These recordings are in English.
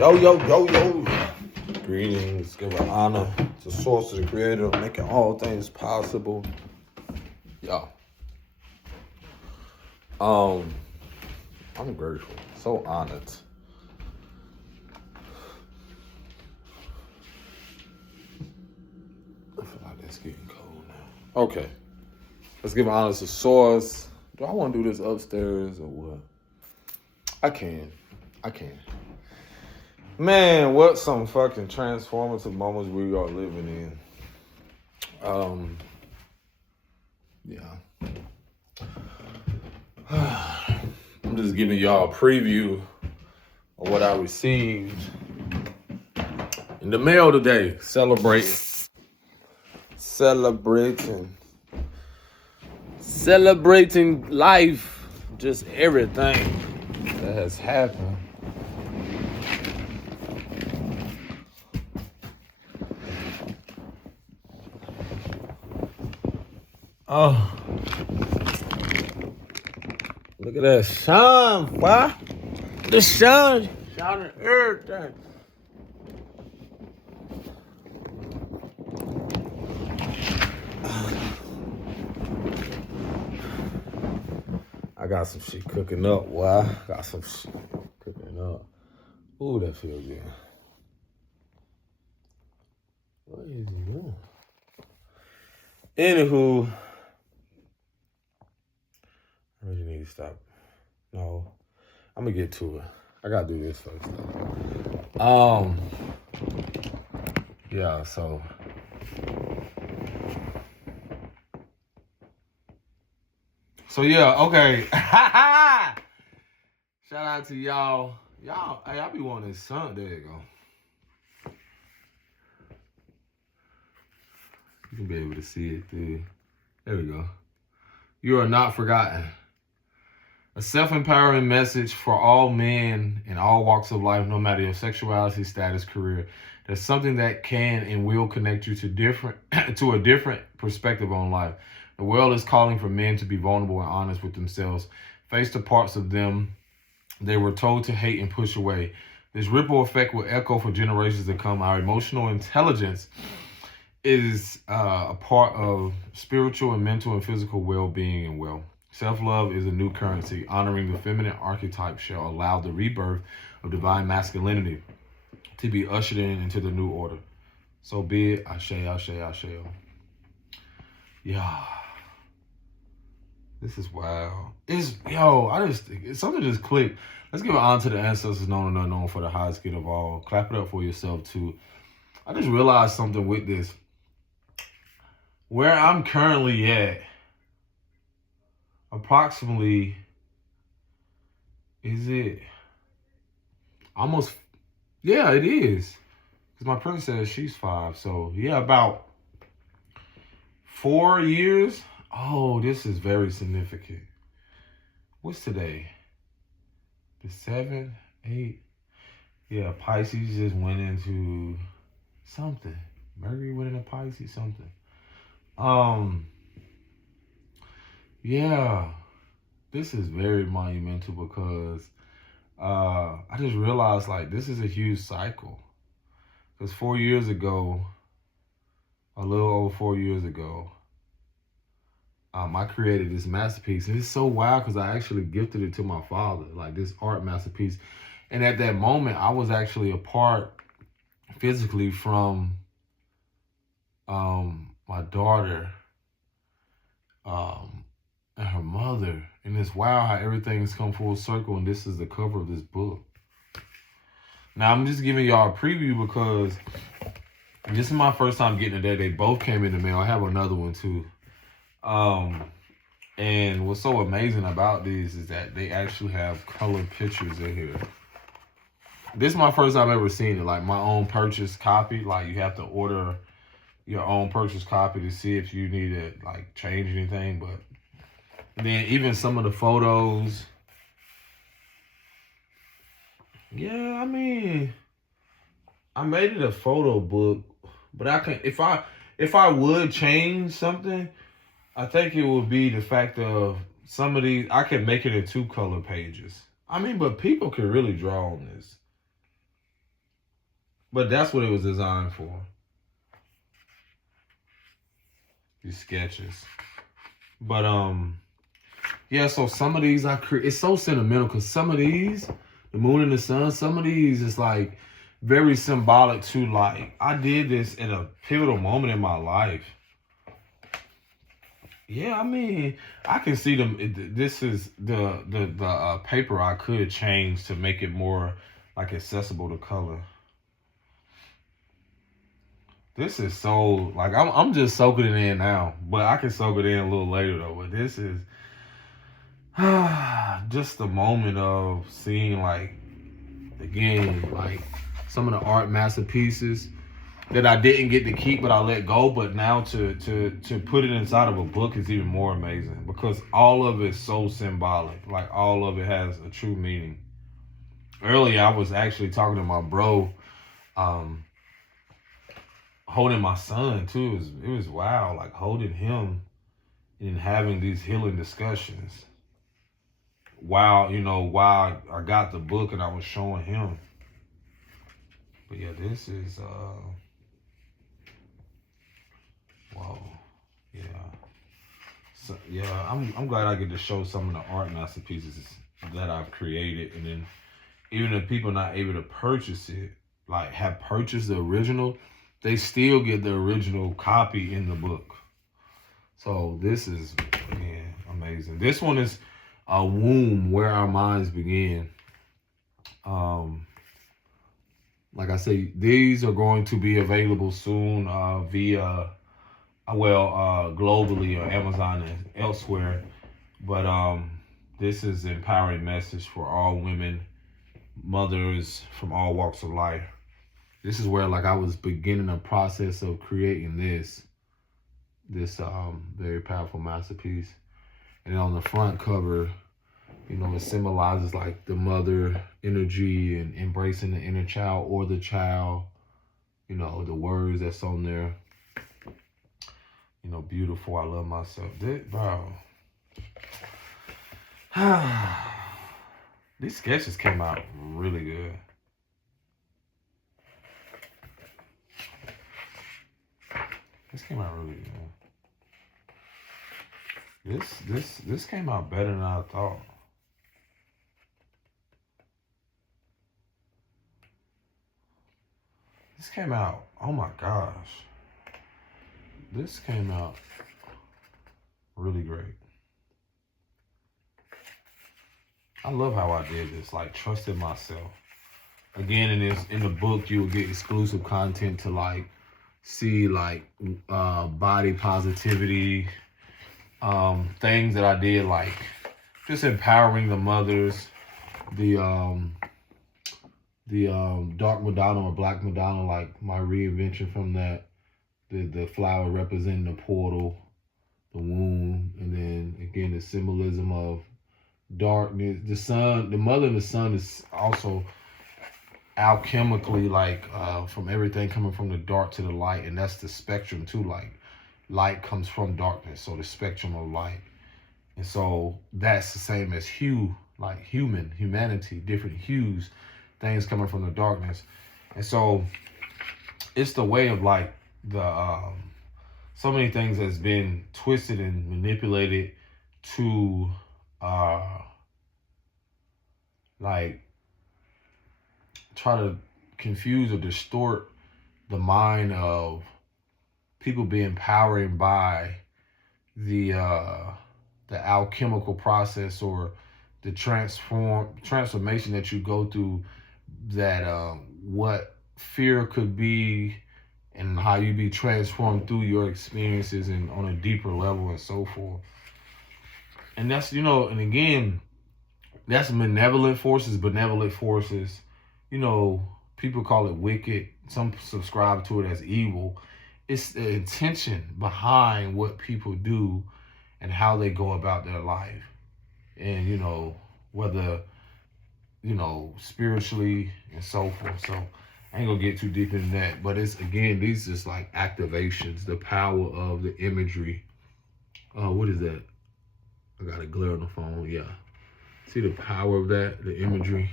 Yo, yo, yo, yo. Greetings. Give an honor to source of the creator, making all things possible. Yo. I'm grateful. So honored. I feel like it's getting cold now. Okay. Let's give an honor to source. Do I want to do this upstairs or what? I can. Man, what some fucking transformative moments we are living in. Yeah. I'm just giving y'all a preview of what I received in the mail today. Celebrating life, just everything that has happened. Oh, look at that sun, boy. The sun shining everything. I got some shit cooking up, boy. Got some shit cooking up. Ooh, that feels good. What is he doing? Anywho, I really need to stop. No, I'm gonna get to it. I gotta do this first though. Yeah, so yeah, okay. Shout out to y'all. Y'all, hey, I be wanting this sun. There you go. You can be able to see it through. There we go. You are not forgotten. A self-empowering message for all men in all walks of life, no matter your sexuality, status, career. There's something that can and will connect you to a different perspective on life. The world is calling for men to be vulnerable and honest with themselves. Face the parts of them they were told to hate and push away. This ripple effect will echo for generations to come. Our emotional intelligence is a part of spiritual and mental and physical well-being and well. Self-love is a new currency. Honoring the feminine archetype shall allow the rebirth of divine masculinity to be ushered into the new order. So be it. Ashe, ashe, ashe. Yeah. This is wild. Something just clicked. Let's give an honor to the ancestors known and unknown for the highest good of all. Clap it up for yourself too. I just realized something with this. Where I'm currently at, approximately, is it almost, yeah, it is. Because my princess, she's 5. So yeah, about 4 years. Oh, this is very significant. What's today? The 7th, 8th. Yeah, Pisces just went into something. Mercury went into Pisces, something. Yeah, this is very monumental because I just realized like this is a huge cycle. Because 4 years ago, a little over 4 years ago, I created this masterpiece. And it's so wild because I actually gifted it to my father, like this art masterpiece. And at that moment, I was actually apart physically from my daughter and her mother. And it's wild how everything's come full circle. And this is the cover of this book. Now, I'm just giving y'all a preview because this is my first time getting it there. They both came in the mail. I have another one too. And what's so amazing about these is that they actually have color pictures in here. This is my first time ever seeing it, like my own purchase copy. Like you have to order your own purchase copy to see if you need to like change anything. But then even some of the photos. Yeah, I mean, I made it a photo book, but I can if I would change something, I think it would be the fact of some of these, I can make it in 2 color pages. I mean, but people can really draw on this. But that's what it was designed for. These sketches. But yeah, so some of these it's so sentimental because some of these, the moon and the sun, some of these is like very symbolic to like, I did this at a pivotal moment in my life. Yeah, I mean, I can see them. This is the paper I could change to make it more like accessible to color. This is so like I'm just soaking it in now, but I can soak it in a little later though. But this is just the moment of seeing like again like some of the art masterpieces that I didn't get to keep, but I let go. But now to put it inside of a book is even more amazing because all of it is so symbolic. Like all of it has a true meaning. Earlier, I was actually talking to my bro, holding my son too. It was wild, like holding him and having these healing discussions. While I got the book and I was showing him. But yeah, this is whoa, yeah. So yeah, I'm glad I get to show some of the art masterpieces that I've created, and then even if people not able to purchase it, like have purchased the original, they still get the original copy in the book. So this is again amazing. This one is a womb where our minds begin. Like I say, these are going to be available soon via globally or Amazon and elsewhere. But this is an empowering message for all women, mothers from all walks of life. This is where like I was beginning a process of creating this very powerful masterpiece. And on the front cover, it symbolizes like the mother energy and embracing the inner child or the child, the words that's on there. Beautiful. I love myself. Bro. These sketches came out really good. This came out really good. This came out better than I thought. This came out, oh my gosh. This came out really great. I love how I did this, like trusted myself. Again, in the book, you will get exclusive content to like see like body positivity, things that I did, like just empowering the mothers, the dark Madonna or black Madonna, like my reinvention from that, the flower representing the portal, the womb, and then again the symbolism of darkness. The sun, the mother and the sun is also alchemically like from everything coming from the dark to the light, and that's the spectrum too. Like light comes from darkness, so the spectrum of light, and so that's the same as hue, like humanity, different hues, things coming from the darkness, and so it's the way of like the so many things that's been twisted and manipulated to like try to confuse or distort the mind of people being powered by the alchemical process or the transformation that you go through, that what fear could be and how you be transformed through your experiences and on a deeper level and so forth. And that's, and again, that's benevolent forces. People call it wicked. Some subscribe to it as evil. It's the intention behind what people do and how they go about their life. And, whether, spiritually and so forth. So I ain't gonna get too deep into that. But it's, again, these just like activations, the power of the imagery. What is that? I got a glare on the phone. Yeah. See the power of that, the imagery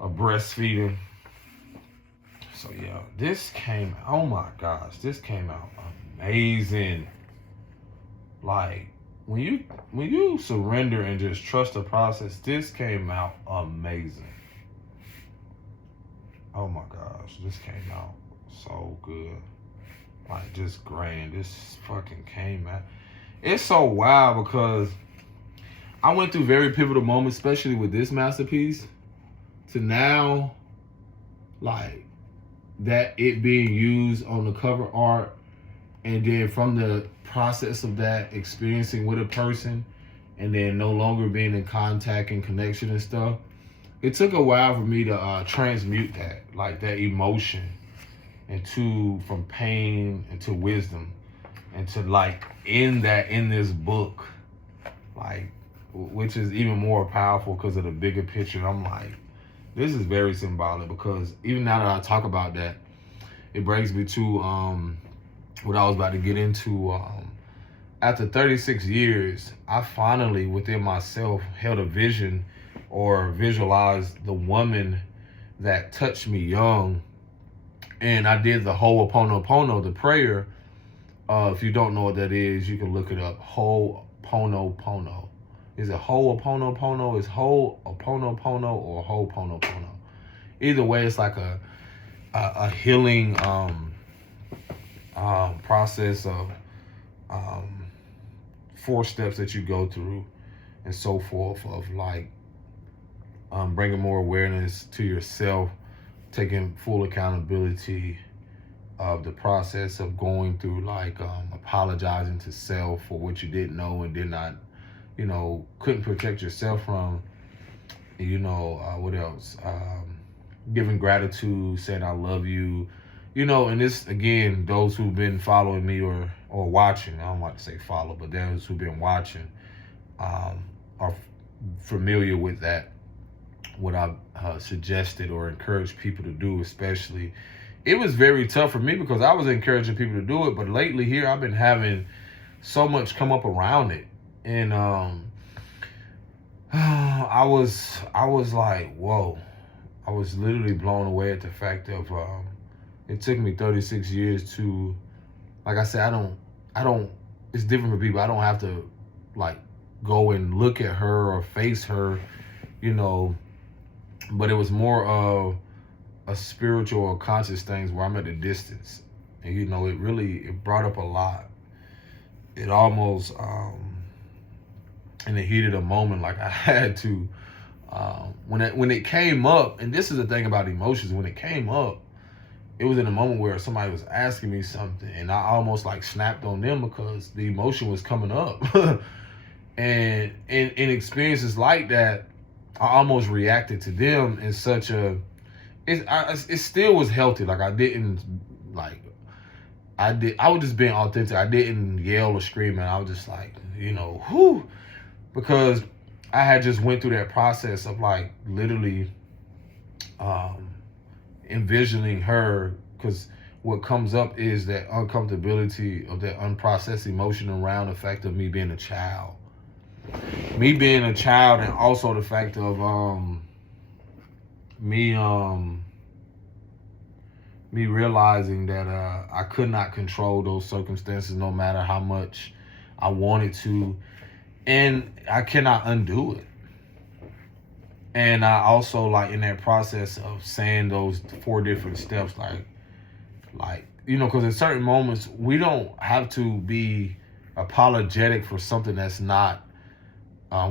of breastfeeding. this came, oh my gosh, this came out amazing. Like, when you surrender and just trust the process, this came out amazing. Oh my gosh, this came out so good. Like, just grand. This fucking came out. It's so wild because I went through very pivotal moments, especially with this masterpiece, to now, like, that it being used on the cover art, and then from the process of that, experiencing with a person, and then no longer being in contact and connection and stuff. It took a while for me to transmute that, like that emotion, from pain into wisdom, and to like in this book, like, which is even more powerful because of the bigger picture. I'm like, this is very symbolic, because even now that I talk about that, it brings me to what I was about to get into. After 36 years, I finally, within myself, held a vision or visualized the woman that touched me young. And I did the Ho'oponopono, the prayer. If you don't know what that is, you can look it up. Ho'oponopono. Is it Ho'oponopono? Is Ho'oponopono or Ho'oponopono? Either way, it's like a healing process of 4 steps that you go through and so forth, of like bringing more awareness to yourself, taking full accountability of the process of going through, like apologizing to self for what you didn't know and did not, couldn't protect yourself from. What else? Giving gratitude, saying I love you. And this, again, those who've been following me or watching, I don't like to say follow, but those who've been watching are familiar with that, what I've suggested or encouraged people to do. Especially, it was very tough for me because I was encouraging people to do it, but lately here I've been having so much come up around it, and I was like, whoa. I was literally blown away at the fact of it took me 36 years to, like I said, I don't, it's different for people. I don't have to like go and look at her or face her, but it was more of a spiritual or conscious things where I'm at a distance. And it brought up a lot. It almost, in the heat of the moment, like I had to, when it came up, and this is the thing about emotions, when it came up, it was in a moment where somebody was asking me something, and I almost like snapped on them because the emotion was coming up. And in experiences like that, I almost reacted to them in such a, it still was healthy. Like I didn't, like, I was just being authentic. I didn't yell or scream, and I was just like, whoo, because I had just went through that process of like literally envisioning her, because what comes up is that uncomfortability of that unprocessed emotion around the fact of me being a child. And also the fact of me realizing that I could not control those circumstances no matter how much I wanted to, and I cannot undo it. And I also, like, in that process of saying those 4 different steps, like because in certain moments we don't have to be apologetic for something that's not,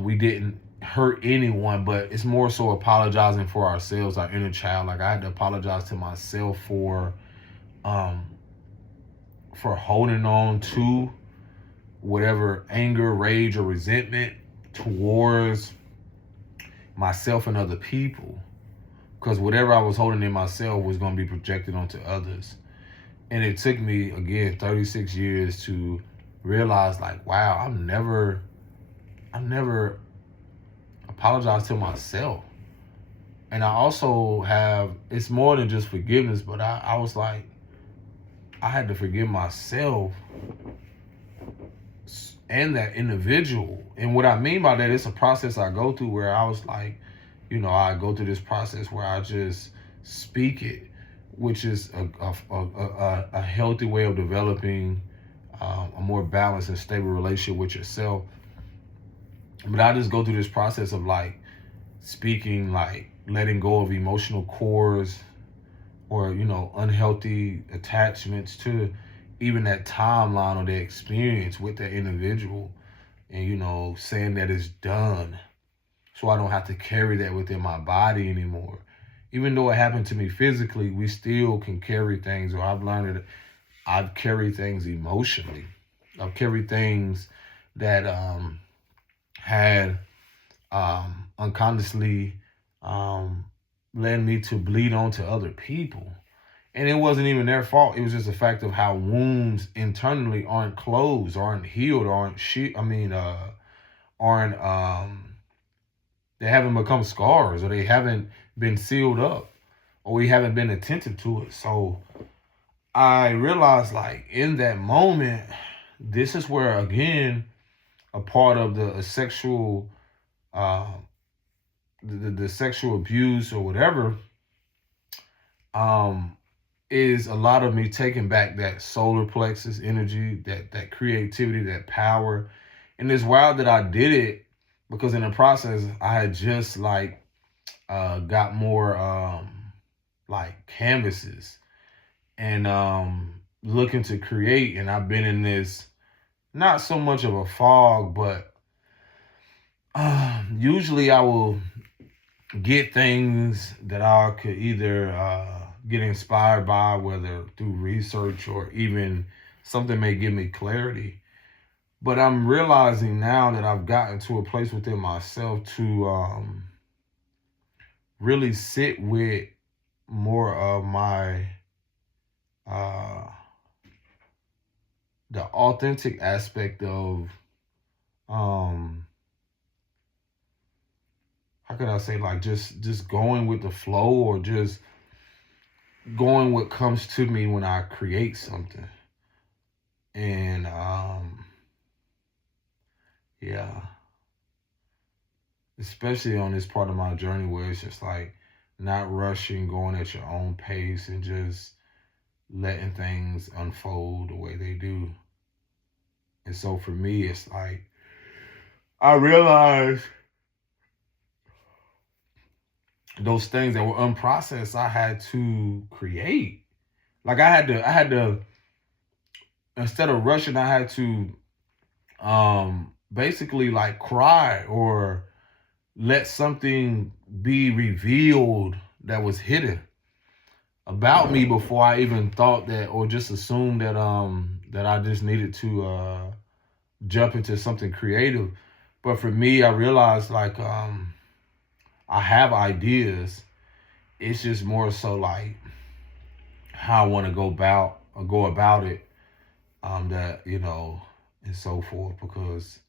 we didn't hurt anyone, but it's more so apologizing for ourselves, our inner child. Like I had to apologize to myself for holding on to whatever anger, rage, or resentment towards myself and other people, because whatever I was holding in myself was going to be projected onto others. And it took me, again, 36 years to realize, like, wow, I've never apologized to myself. And I also have, it's more than just forgiveness, but I was like, I had to forgive myself and that individual. And what I mean by that, it's a process I go through where I was like, I go through this process where I just speak it. which is a healthy way of developing a more balanced and stable relationship with yourself. But I just go through this process of like speaking, like letting go of emotional cores or, you know, unhealthy attachments to even that timeline or the experience with that individual, and, you know, saying that it's done so I don't have to carry that within my body anymore. Even though it happened to me physically, we still can carry things, or I've learned that I've carried things emotionally. I've carried things that had unconsciously led me to bleed onto other people. And it wasn't even their fault. It was just a fact of how wounds internally aren't closed, aren't healed, aren't they haven't become scars, or they haven't been sealed up, or we haven't been attentive to it. So I realized, like, in that moment, this is where, again, a part of the sexual uh, the sexual abuse or whatever, is a lot of me taking back that solar plexus energy, that creativity, that power. And it's wild that I did it because in the process I had just like got more like canvases and looking to create, and I've been in this not so much of a fog, but usually I will get things that I could either get inspired by, whether through research or even something may give me clarity. But I'm realizing now that I've gotten to a place within myself to really sit with more of my the authentic aspect of how could I say, like, just going with the flow, or just going what comes to me when I create something. And yeah, especially on this part of my journey where it's just like not rushing, going at your own pace, and just letting things unfold the way they do. And so for me, it's like I realized those things that were unprocessed, I had to create. Like I had to, instead of rushing, I had to basically like cry or let something be revealed that was hidden about me before I even thought that, or just assumed that that I just needed to jump into something creative. But for me, I realized like I have ideas. It's just more so like how I want to go about it, that, you know, and so forth, because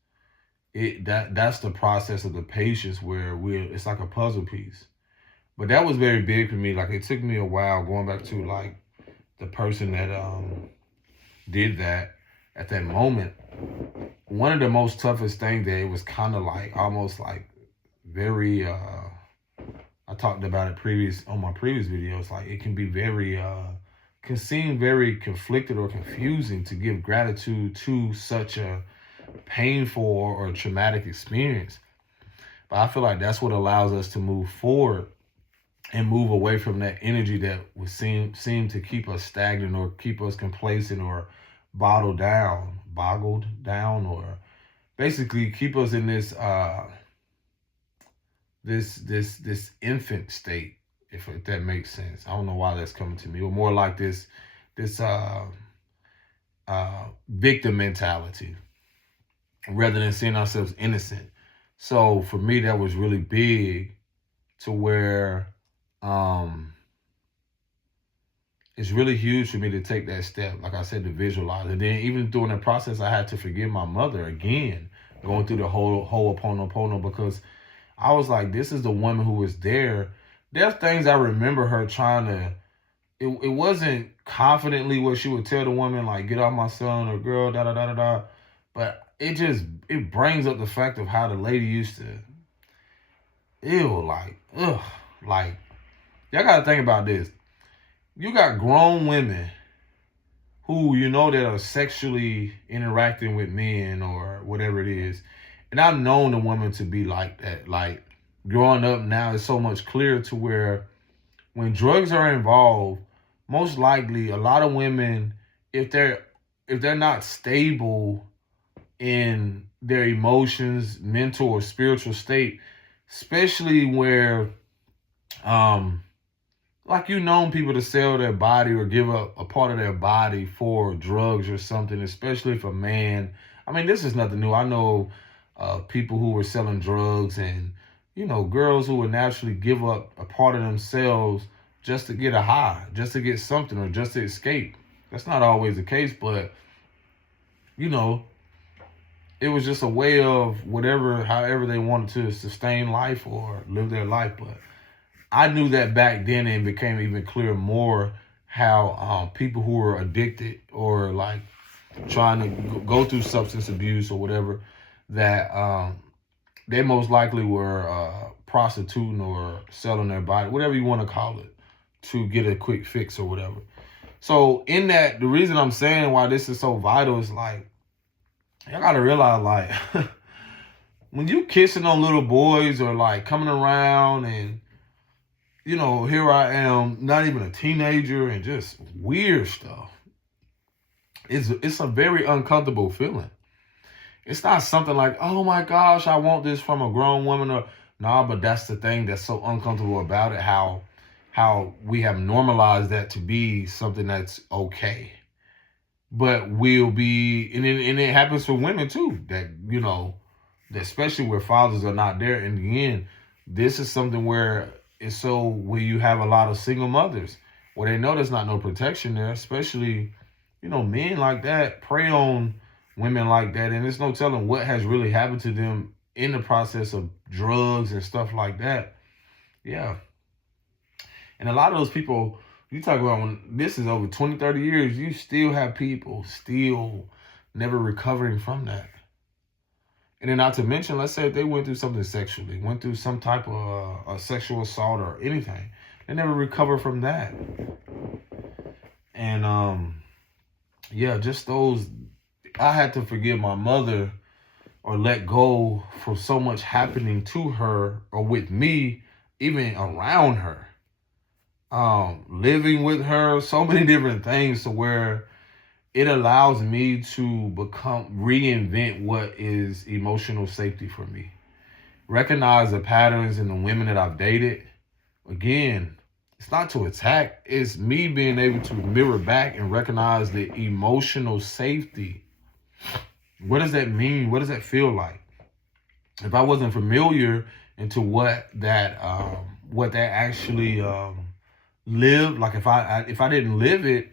that's the process of the patience where it's like a puzzle piece. But that was very big for me. Like, it took me a while going back to like the person that did that at that moment. One of the most toughest things that it was kind of like almost like very I talked about it on my previous videos, like it can be very can seem very conflicted or confusing to give gratitude to such a painful or traumatic experience. But I feel like that's what allows us to move forward and move away from that energy that would seem to keep us stagnant, or keep us complacent, or boggled down, or basically keep us in this this infant state, if that makes sense. I don't know why that's coming to me, or more like this victim mentality, rather than seeing ourselves innocent. So for me, that was really big, to where it's really huge for me to take that step, like I said, to visualize. And then even during the process, I had to forgive my mother again, going through the whole Ho'oponopono, because I was like, this is the woman who was there. There's things I remember her trying to, it wasn't confidently what she would tell the woman, like, get off my son, or girl, da da da da da. But it brings up the fact of how the lady used to, like, ugh. Like, y'all gotta think about this. you got grown women who you know that are sexually interacting with men or whatever it is. And I've known a woman to be like that. Like growing up now, it's so much clearer to where when drugs are involved, most likely a lot of women, if they're not stable in their emotions, mental or spiritual state, especially where like you known people to sell their body or give up a part of their body for drugs or something, especially if a man. I mean, this is nothing new. I know people who were selling drugs and, you know, girls who would naturally give up a part of themselves just to get a high, just to get something or just to escape. That's not always the case, but, you know, it was just a way of whatever, however they wanted to sustain life or live their life. But I knew that back then, and it became even clear more how people who were addicted or like trying to go through substance abuse or whatever, that they most likely were prostituting or selling their body, whatever you want to call it, to get a quick fix or whatever. So in that, the reason I'm saying why this is so vital is like, y'all gotta realize like, when you kissing on little boys or like coming around and, you know, here I am, not even a teenager and just weird stuff. It's a very uncomfortable feeling. It's not something like, oh my gosh, I want this from a grown woman or nah, but that's the thing that's so uncomfortable about it, how we have normalized that to be something that's okay. But will be, and it happens for women too, that, you know, that especially where fathers are not there. In the end, this is something where it's so where you have a lot of single mothers where they know there's not no protection there, especially, you know, men like that prey on women like that. And there's no telling what has really happened to them in the process of drugs and stuff like that. Yeah. And a lot of those people, you talk about when this is over 20, 30 years, you still have people still never recovering from that. And then not to mention, let's say if they went through something sexually, went through some type of a sexual assault or anything, they never recover from that. And yeah, just those, I had to forgive my mother or let go for so much happening to her or with me, even around her. Living with her, so many different things to where it allows me to reinvent what is emotional safety for me. Recognize the patterns in the women that I've dated. Again, it's not to attack. It's me being able to mirror back and recognize the emotional safety. What does that mean? What does that feel like? If I wasn't familiar into what that actually lived, like if I didn't live it,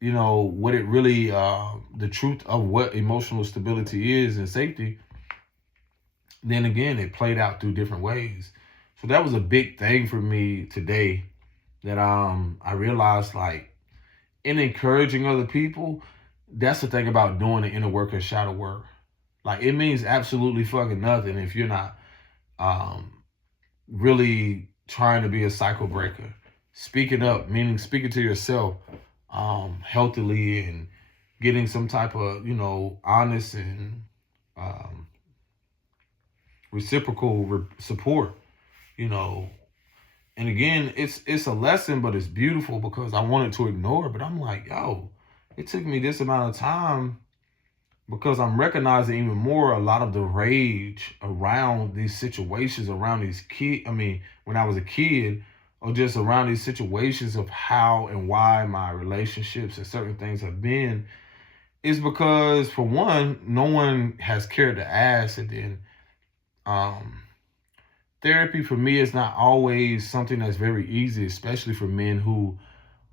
you know, what it really, the truth of what emotional stability is and safety, then again, it played out through different ways. So that was a big thing for me today that I realized, like, in encouraging other people, that's the thing about doing the inner work and shadow work. Like, it means absolutely fucking nothing if you're not really trying to be a cycle breaker. Speaking up, meaning speaking to yourself healthily and getting some type of, you know, honest and reciprocal support, you know. And again, it's a lesson, but it's beautiful because I wanted to ignore it. But I'm like, yo, it took me this amount of time because I'm recognizing even more a lot of the rage around these situations, around these kids. I mean, when I was a kid, or just around these situations of how and why my relationships and certain things have been, is because, for one, no one has cared to ask. And then therapy for me is not always something that's very easy, especially for men who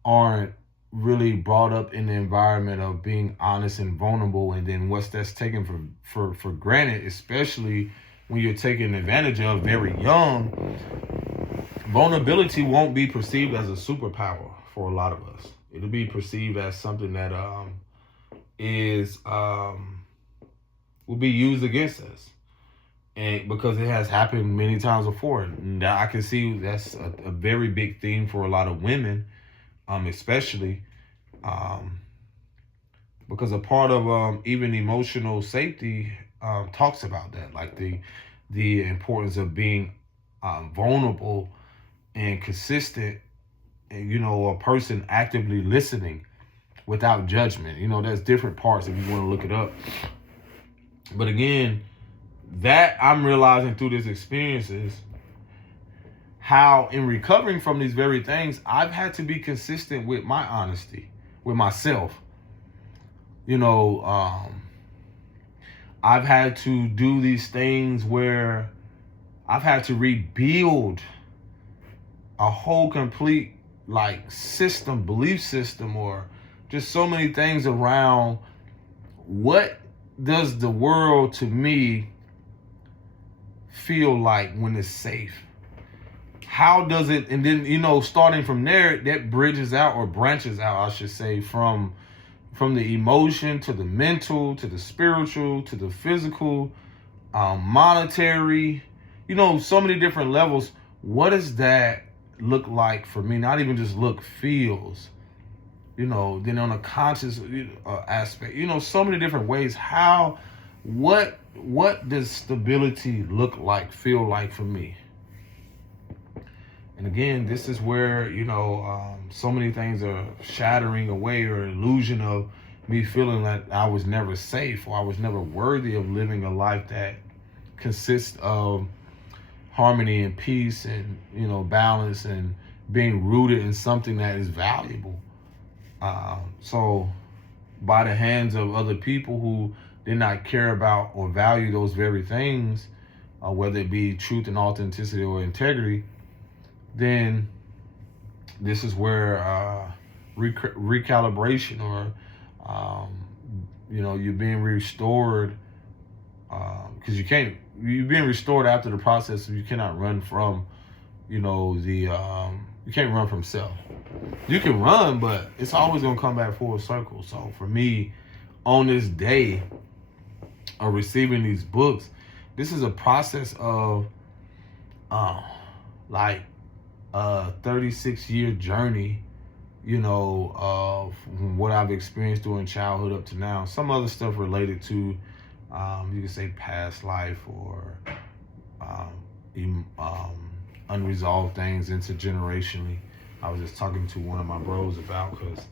aren't really brought up in the environment of being honest and vulnerable. And then what's that's taken for granted, especially when you're taken advantage of very young, vulnerability won't be perceived as a superpower for a lot of us. It'll be perceived as something that will be used against us. And because it has happened many times before. And I can see that's a very big theme for a lot of women especially because a part of even emotional safety talks about that, like the importance of being vulnerable and consistent, and a person actively listening without judgment. There's different parts if you want to look it up. But again, that I'm realizing through this experience is how in recovering from these very things, I've had to be consistent with my honesty, with myself. I've had to do these things where I've had to rebuild a whole complete system, belief system, or just so many things around what does the world to me feel like when it's safe. How does it, and then, starting from there, that bridges out or branches out, I should say, from the emotion to the mental, to the spiritual, to the physical, monetary, so many different levels. What does that look like for me? Not even just look, feels, then on a conscious aspect, so many different ways. What does stability look like, feel like for me? And again, this is where, so many things are shattering away, or illusion of me feeling that I was never safe, or I was never worthy of living a life that consists of harmony and peace and, balance and being rooted in something that is valuable. So by the hands of other people who did not care about or value those very things, whether it be truth and authenticity or integrity, then this is where recalibration, or you're being restored, because you're being restored after the process. So you cannot run from you can't run from self. You can run, but it's always going to come back full circle. So for me, on this day of receiving these books, this is a process of a 36-year journey, of what I've experienced during childhood up to now. Some other stuff related to, you could say, past life, or unresolved things intergenerationally. I was just talking to one of my bros about, because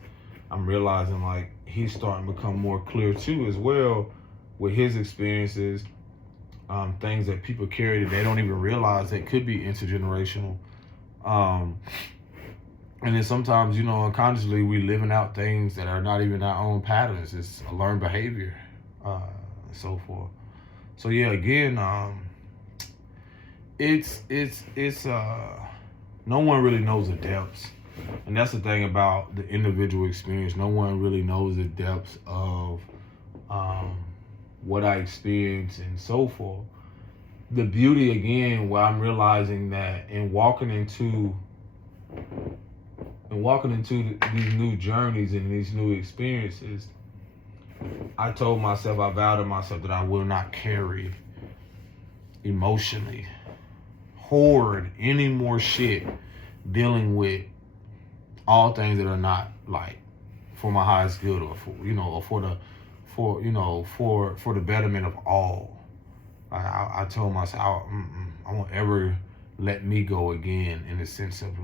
I'm realizing he's starting to become more clear too as well with his experiences, things that people carry that they don't even realize that could be intergenerational. And then sometimes, unconsciously we living out things that are not even our own patterns. It's a learned behavior, and so forth. So yeah, again, it's no one really knows the depths. And that's the thing about the individual experience. No one really knows the depths of what I experienced and so forth. The beauty, again, where I'm realizing that in walking into these new journeys and these new experiences, I told myself, I vowed to myself that I will not carry emotionally, hoard any more shit dealing with all things that are not for my highest good, or for the betterment of all. I told myself I won't ever let me go again, in the sense of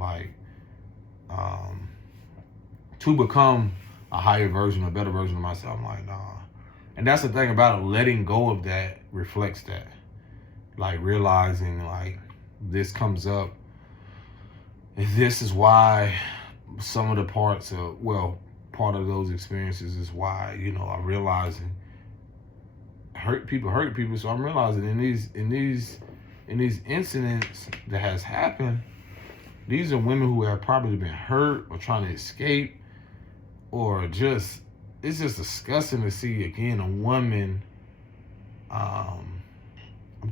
to become a higher version, a better version of myself. I'm like, nah. And that's the thing about it. Letting go of that reflects that. Realizing this comes up. This is why some of the part of those experiences is why, I'm realizing hurt people. So I'm realizing in these incidents that has happened, these are women who have probably been hurt or trying to escape, or it's just disgusting to see, again, a woman. I'm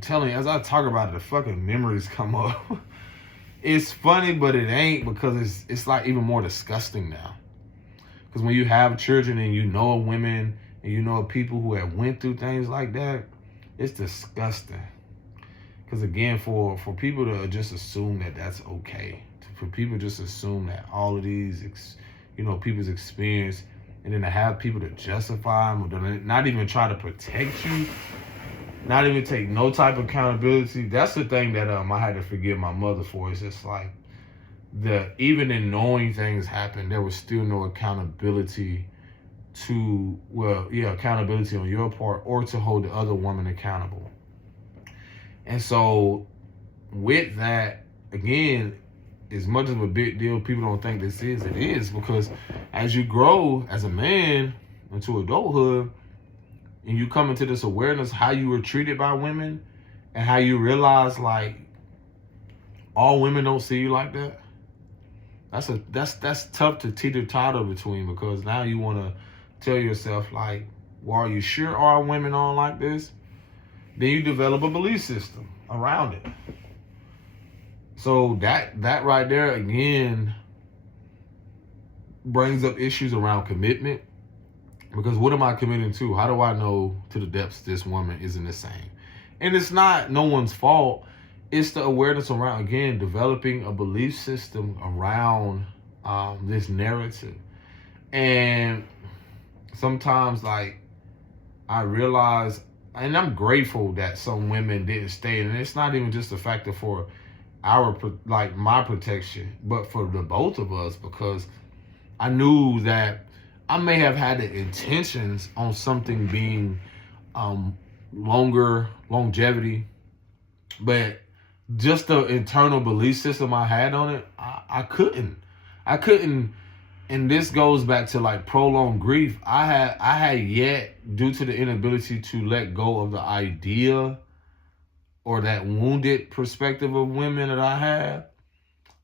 telling you, as I talk about it, the fucking memories come up. It's funny, but it ain't, because it's even more disgusting now. Because when you have children and women and people who have went through things like that, it's disgusting. Because again, for people to just assume that that's okay, for people just assume that all of these, people's experience, and then to have people to justify them, or to not even try to protect you, not even take no type of accountability. That's the thing that I had to forgive my mother for. It's just like, even in knowing things happen, there was still no accountability accountability on your part, or to hold the other woman accountable. And so with that, again, as much of a big deal people don't think this is, it is, because as you grow as a man into adulthood, and you come into this awareness how you were treated by women, and how you realize like all women don't see you like that. That's tough to teeter-totter between, because now you want to tell yourself like, well, are you sure all women aren't like this? Then you develop a belief system around it. So that right there again brings up issues around commitment. Because what am I committing to? How do I know to the depths this woman isn't the same? And it's not no one's fault. It's the awareness around, again, developing a belief system around this narrative. And sometimes, like, I realize, and I'm grateful that some women didn't stay. And it's not even just a factor for my protection, but for the both of us, because I knew that I may have had the intentions on something being longevity, but just the internal belief system I had on it, I couldn't. And this goes back to like prolonged grief. I had yet, due to the inability to let go of the idea or that wounded perspective of women that I had,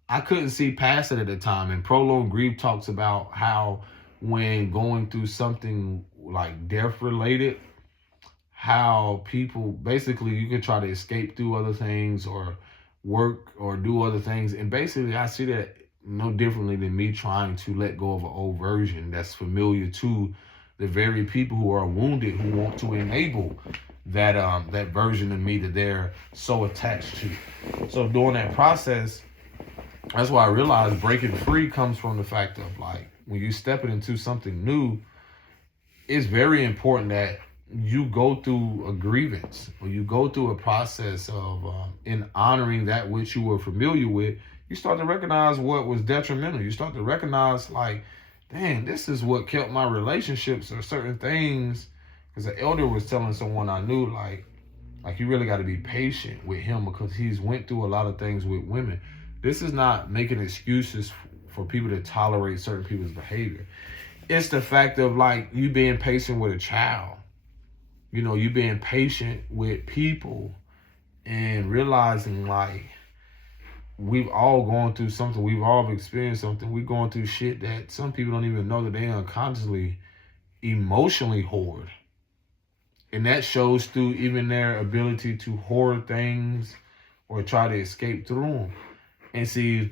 I couldn't see past it at the time. And prolonged grief talks about how when going through something like death related, how people, basically you can try to escape through other things or work or do other things. And basically I see that no differently than me trying to let go of an old version that's familiar to the very people who are wounded, who want to enable that version of me that they're so attached to. So during that process, that's why I realized breaking free comes from the fact of like, when you're stepping into something new, it's very important that you go through a grievance, or you go through a process of in honoring that which you were familiar with. You start to recognize what was detrimental. You start to recognize like, dang, this is what kept my relationships or certain things. Because the elder was telling someone I knew, like you really got to be patient with him, because he's went through a lot of things with women. This is not making excuses for people to tolerate certain people's behavior. It's the fact of like you being patient with a child. You know, you being patient with people and realizing like we've all gone through something. We've all experienced something. We're going through shit that some people don't even know that they unconsciously emotionally hoard. And that shows through even their ability to hoard things or try to escape through them. And see,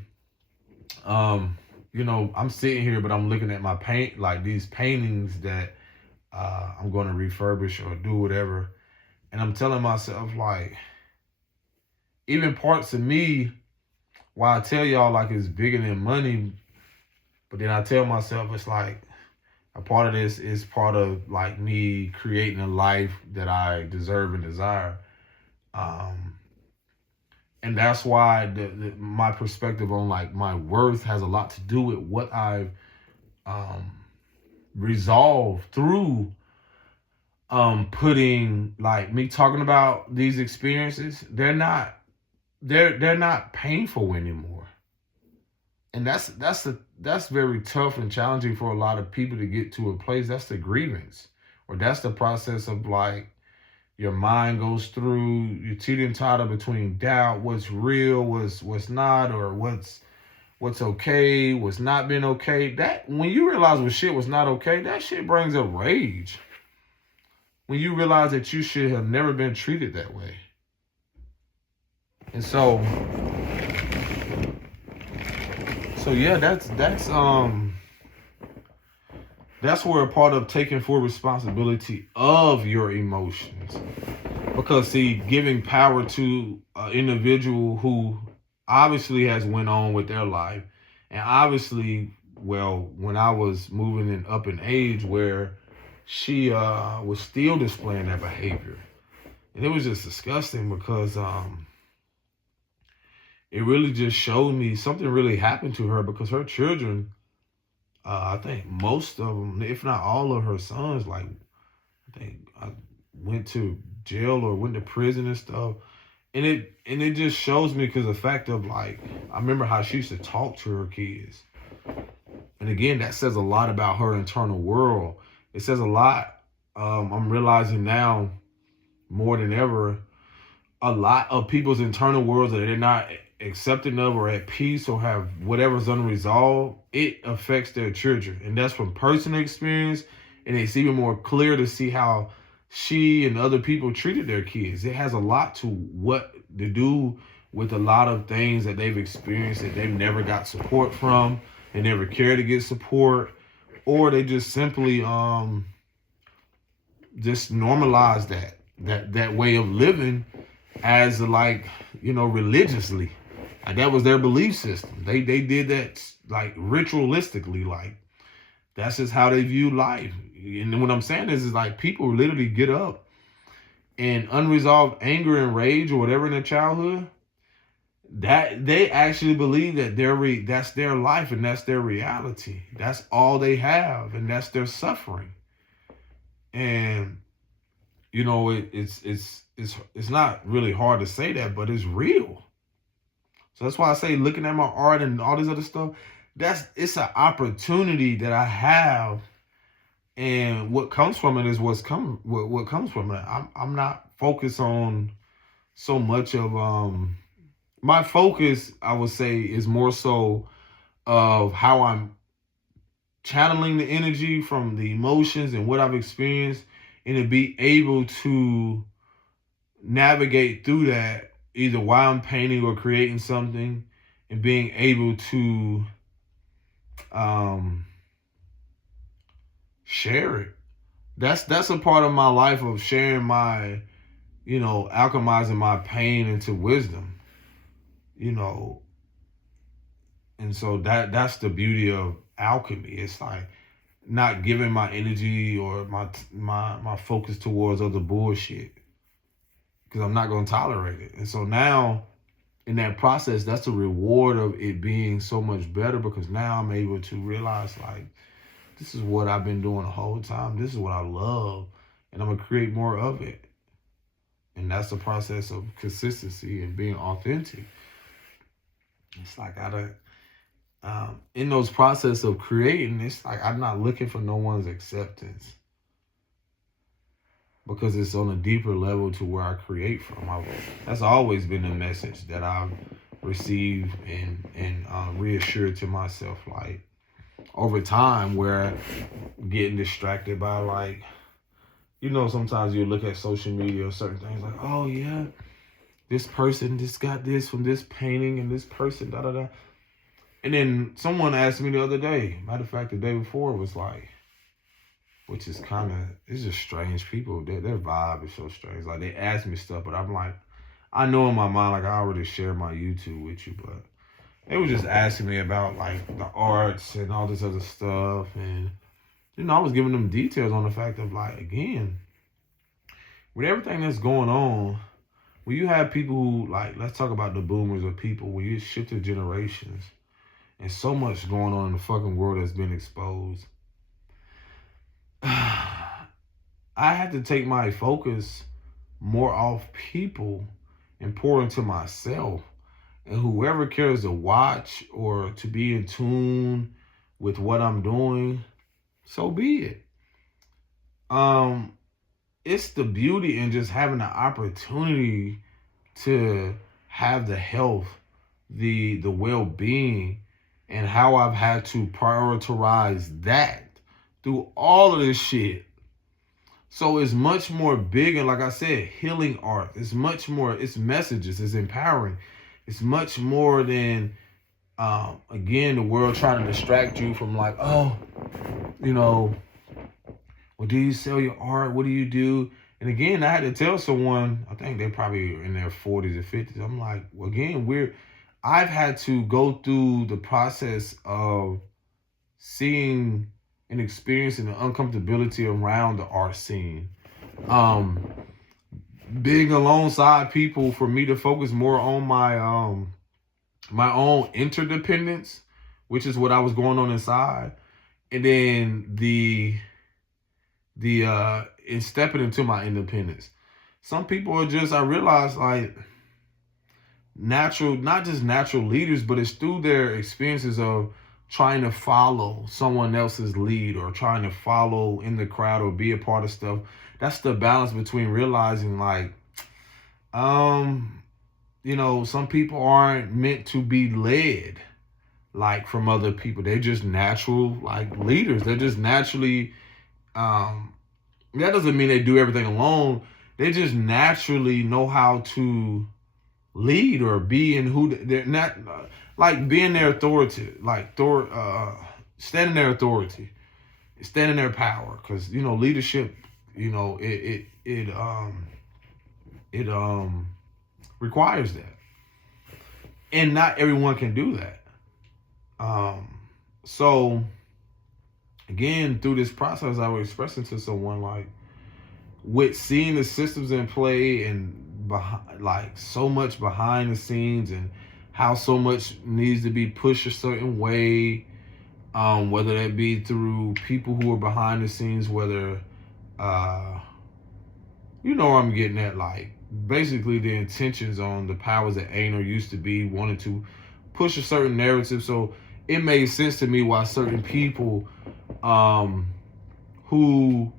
I'm sitting here, but I'm looking at my paint, like these paintings that I'm going to refurbish or do whatever. And I'm telling myself, like, even parts of me, while I tell y'all like it's bigger than money, but then I tell myself it's like a part of this is part of like me creating a life that I deserve and desire. And that's why my perspective on like my worth has a lot to do with what I've resolved through putting, like, me talking about these experiences. They're not painful anymore. And that's very tough and challenging for a lot of people to get to a place. That's the grievance, or that's the process of like your mind goes through, you're teeter-totter between doubt, what's real, what's not, or what's okay, what's not been okay. That when you realize what shit was not okay, that shit brings up rage. When you realize that you should have never been treated that way. And so yeah, that's where a part of taking full responsibility of your emotions. Because see, giving power to an individual who obviously has went on with their life. And obviously, well, when I was moving up in age, where she was still displaying that behavior. And it was just disgusting because it really just showed me something really happened to her, because her children, I think most of them, if not all of her sons, like, I think went to jail or went to prison and stuff. And it just shows me, because the fact of, like, I remember how she used to talk to her kids. And again, that says a lot about her internal world. It says a lot. I'm realizing now more than ever, a lot of people's internal worlds that they're not accepting of or at peace or have whatever's unresolved, it affects their children. And that's from personal experience. And it's even more clear to see how she and other people treated their kids. It has a lot to do with a lot of things that they've experienced that they've never got support from. They never cared to get support, or they just simply just normalize that way of living as, like, religiously. Like, that was their belief system. They did that, like, ritualistically. Like, that's just how they view life. And what I'm saying is like, people literally get up and unresolved anger and rage or whatever in their childhood, that they actually believe that that's their life and that's their reality. That's all they have, and that's their suffering. And it's not really hard to say that, but it's real. So that's why I say, looking at my art and all this other stuff, it's an opportunity that I have, and what comes from it is what comes from it. I'm not focused on so much of my focus, I would say, is more so of how I'm channeling the energy from the emotions and what I've experienced, and to be able to navigate through that either while I'm painting or creating something, and being able to share it. That's a part of my life, of sharing my, alchemizing my pain into wisdom. And so that's the beauty of alchemy. It's like not giving my energy or my focus towards other bullshit, because I'm not going to tolerate it. And so now, in that process, that's the reward of it being so much better, because now I'm able to realize, like, this is what I've been doing the whole time. This is what I love, and I'm going to create more of it. And that's the process of consistency and being authentic. It's like in those process of creating, it's like I'm not looking for no one's acceptance, because it's on a deeper level to where I create from. That's always been the message that I've received and reassured to myself, like, over time, where getting distracted by, like, sometimes you look at social media or certain things, like, oh yeah, this person just got this from this painting, and this person da da da. And then someone asked me the other day, matter of fact, the day before, was like, which is it's just strange people. Their vibe is so strange. Like, they ask me stuff, but I'm like, I know in my mind, like, I already shared my YouTube with you, but they were just asking me about, like, the arts and all this other stuff. And, I was giving them details on the fact of, like, again, with everything that's going on, when you have people who, like, let's talk about the boomers or people, when you shift to generations, and so much going on in the fucking world that's been exposed, I had to take my focus more off people and pour into myself. And whoever cares to watch or to be in tune with what I'm doing, so be it. It's the beauty in just having the opportunity to have the health, the well-being, and how I've had to prioritize that through all of this shit. So it's much more big, and like I said, healing art. It's much more, it's messages, it's empowering. It's much more than, again, the world trying to distract you from, like, oh, well, do you sell your art? What do you do? And again, I had to tell someone, I think they're probably in their 40s or 50s. I'm like, well, again, I've had to go through the process of seeing and experiencing the uncomfortability around the art scene. Um, Being alongside people for me to focus more on my own interdependence, which is what I was going on inside, and then the in stepping into my independence. Some people are just, I realize, like, natural, not just natural leaders, but it's through their experiences of trying to follow someone else's lead or trying to follow in the crowd or be a part of stuff. That's the balance between realizing, like, some people aren't meant to be led like from other people. They're just natural, like, leaders. They're just naturally, that doesn't mean they do everything alone. They just naturally know how to lead or be in who they're not, like being their authority, like standing their authority, standing their power. Because leadership, it requires that, and not everyone can do that. So again, through this process, I was expressing to someone, like, with seeing the systems in play and like so much behind the scenes and how so much needs to be pushed a certain way, whether that be through people who are behind the scenes, whether where I'm getting at, like, basically the intentions on the powers that ain't or used to be wanted to push a certain narrative. So it made sense to me why certain people who,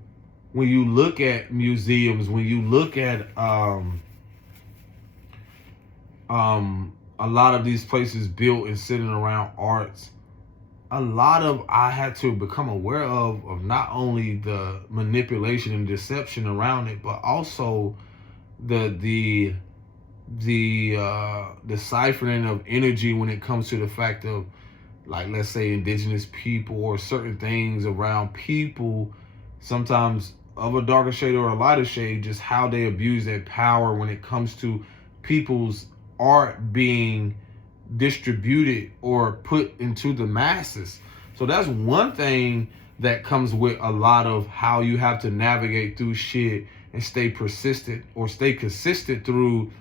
when you look at museums, when you look at a lot of these places built and sitting around arts, I had to become aware of not only the manipulation and deception around it, but also the deciphering of energy when it comes to the fact of, like, let's say indigenous people or certain things around people, sometimes of a darker shade or a lighter shade, just how they abuse their power when it comes to people's art being distributed or put into the masses. So that's one thing that comes with a lot of how you have to navigate through shit and stay persistent or stay consistent through,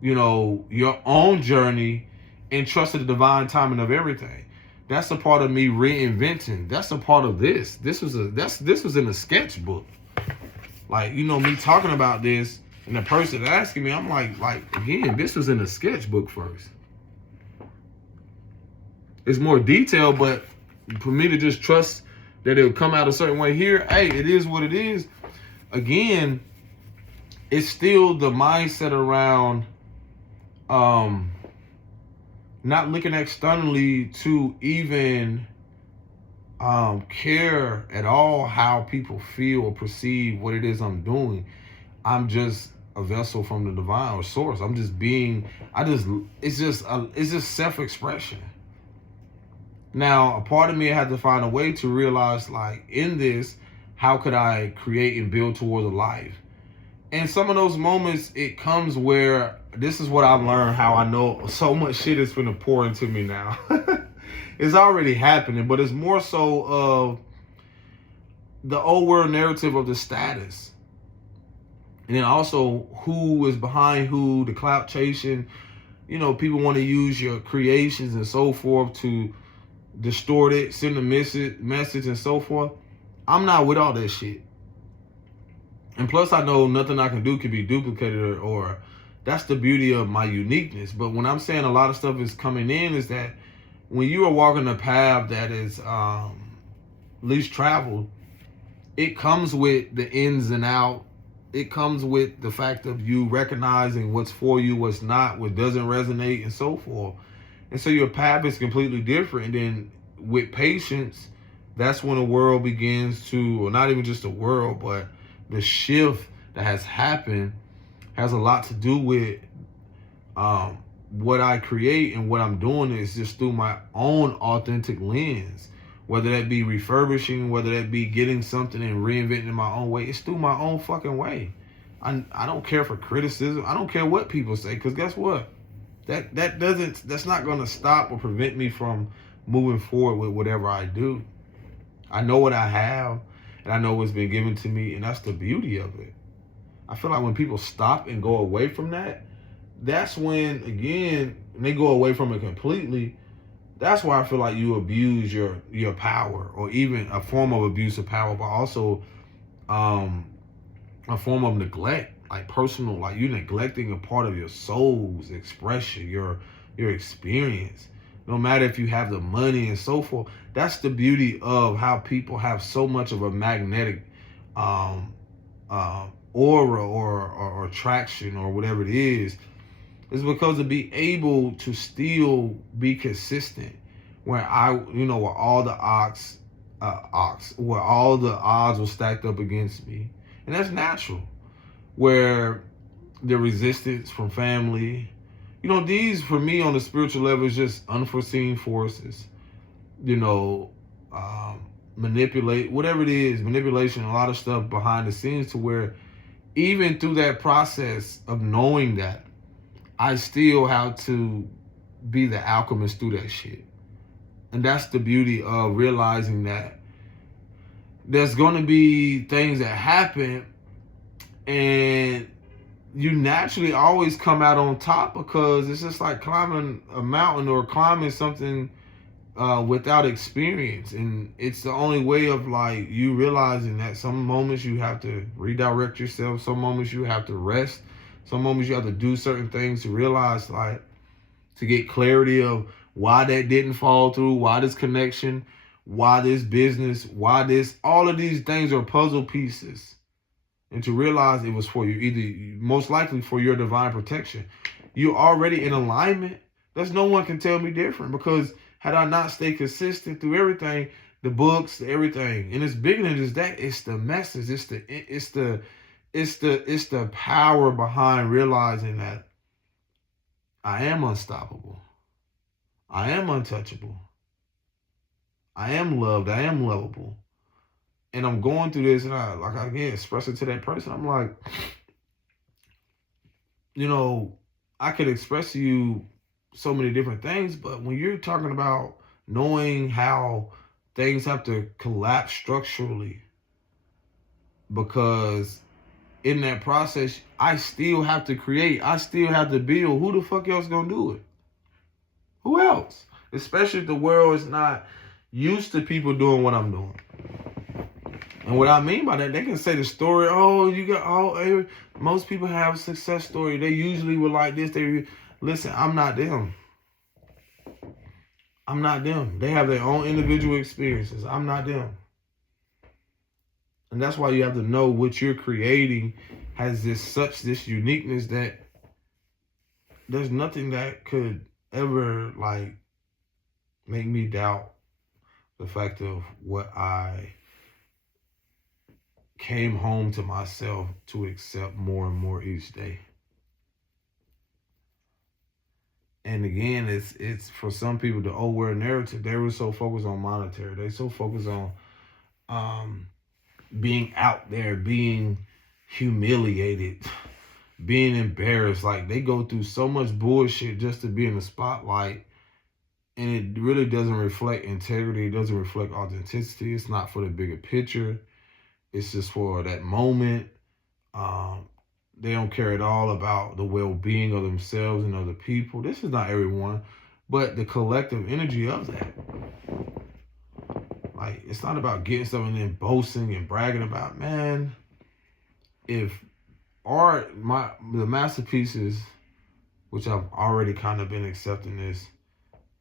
your own journey and trust the divine timing of everything. That's a part of me reinventing. That's a part of this. This was in a sketchbook. Like, me talking about this and the person asking me, I'm like, again, this was in a sketchbook first. It's more detailed, but for me to just trust that it'll come out a certain way here, hey, it is what it is. Again, it's still the mindset around not looking externally to even care at all how people feel or perceive what it is I'm doing. I'm just a vessel from the divine or source. It's just self-expression. Now, a part of me had to find a way to realize, like, in this, how could I create and build towards a life? And some of those moments, it comes where this is what I've learned, how I know so much shit is going to pour into me now. It's already happening, but it's more so of the old world narrative of the status. And then also who is behind who, the clout chasing. People want to use your creations and so forth to distort it, send a message and so forth. I'm not with all that shit. And plus, I know nothing I can do can be duplicated or that's the beauty of my uniqueness. But when I'm saying a lot of stuff is coming in, is that when you are walking a path that is least traveled, it comes with the ins and out. It comes with the fact of you recognizing what's for you, what's not, what doesn't resonate, and so forth. And so your path is completely different. And then with patience, that's when the world begins to, or not even just the world, but the shift that has happened has a lot to do with what I create, and what I'm doing is just through my own authentic lens. Whether that be refurbishing, whether that be getting something and reinventing in my own way, it's through my own fucking way. I don't care for criticism. I don't care what people say, because guess what? That's not going to stop or prevent me from moving forward with whatever I do. I know what I have, and I know what's been given to me, and that's the beauty of it. I feel like when people stop and go away from that, that's when, again, they go away from it completely. That's why I feel like you abuse your power, or even a form of abuse of power, but also a form of neglect, like personal, like you neglecting a part of your soul's expression, your experience. No matter if you have the money and so forth. That's the beauty of how people have so much of a magnetic aura or attraction or whatever it is because to be able to still be consistent where where all the where all the odds were stacked up against me. And that's natural. Where the resistance from family, these for me on the spiritual level is just unforeseen forces, manipulate, whatever it is, manipulation, a lot of stuff behind the scenes to where even through that process of knowing that, I still have to be the alchemist through that shit. And that's the beauty of realizing that there's going to be things that happen and you naturally always come out on top because it's just like climbing a mountain or climbing something without experience. And it's the only way of like you realizing that some moments you have to redirect yourself, some moments you have to rest, some moments you have to do certain things to realize, like, to get clarity of why that didn't fall through, why this connection, why this business, why this, all of these things are puzzle pieces. And to realize it was for you, either most likely for your divine protection. You're already in alignment. There's no one can tell me different, because had I not stayed consistent through everything, the books, everything, and it's bigger than just that. It's the message. It's the power behind realizing that I am unstoppable. I am untouchable. I am loved. I am lovable. And I'm going through this, and I again express it to that person. I'm like, I could express to you so many different things, but when you're talking about knowing how things have to collapse structurally, because in that process, I still have to create, I still have to build. Who the fuck else gonna do it? Who else? Especially if the world is not used to people doing what I'm doing. And what I mean by that, they can say the story, most people have a success story. They usually were like this. Listen, I'm not them. I'm not them. They have their own individual experiences. I'm not them. And that's why you have to know what you're creating has this uniqueness that there's nothing that could ever make me doubt the fact of what I came home to myself to accept more and more each day. And again, it's for some people the old world narrative. They were so focused on monetary. They so focused on being out there, being humiliated, being embarrassed. Like, they go through so much bullshit just to be in the spotlight. And it really doesn't reflect integrity. It doesn't reflect authenticity. It's not for the bigger picture. It's just for that moment. They don't care at all about the well-being of themselves and other people. This is not everyone, but the collective energy of that. Like, it's not about getting stuff and then boasting and bragging about, man. If art, the masterpieces, which I've already kind of been accepting this,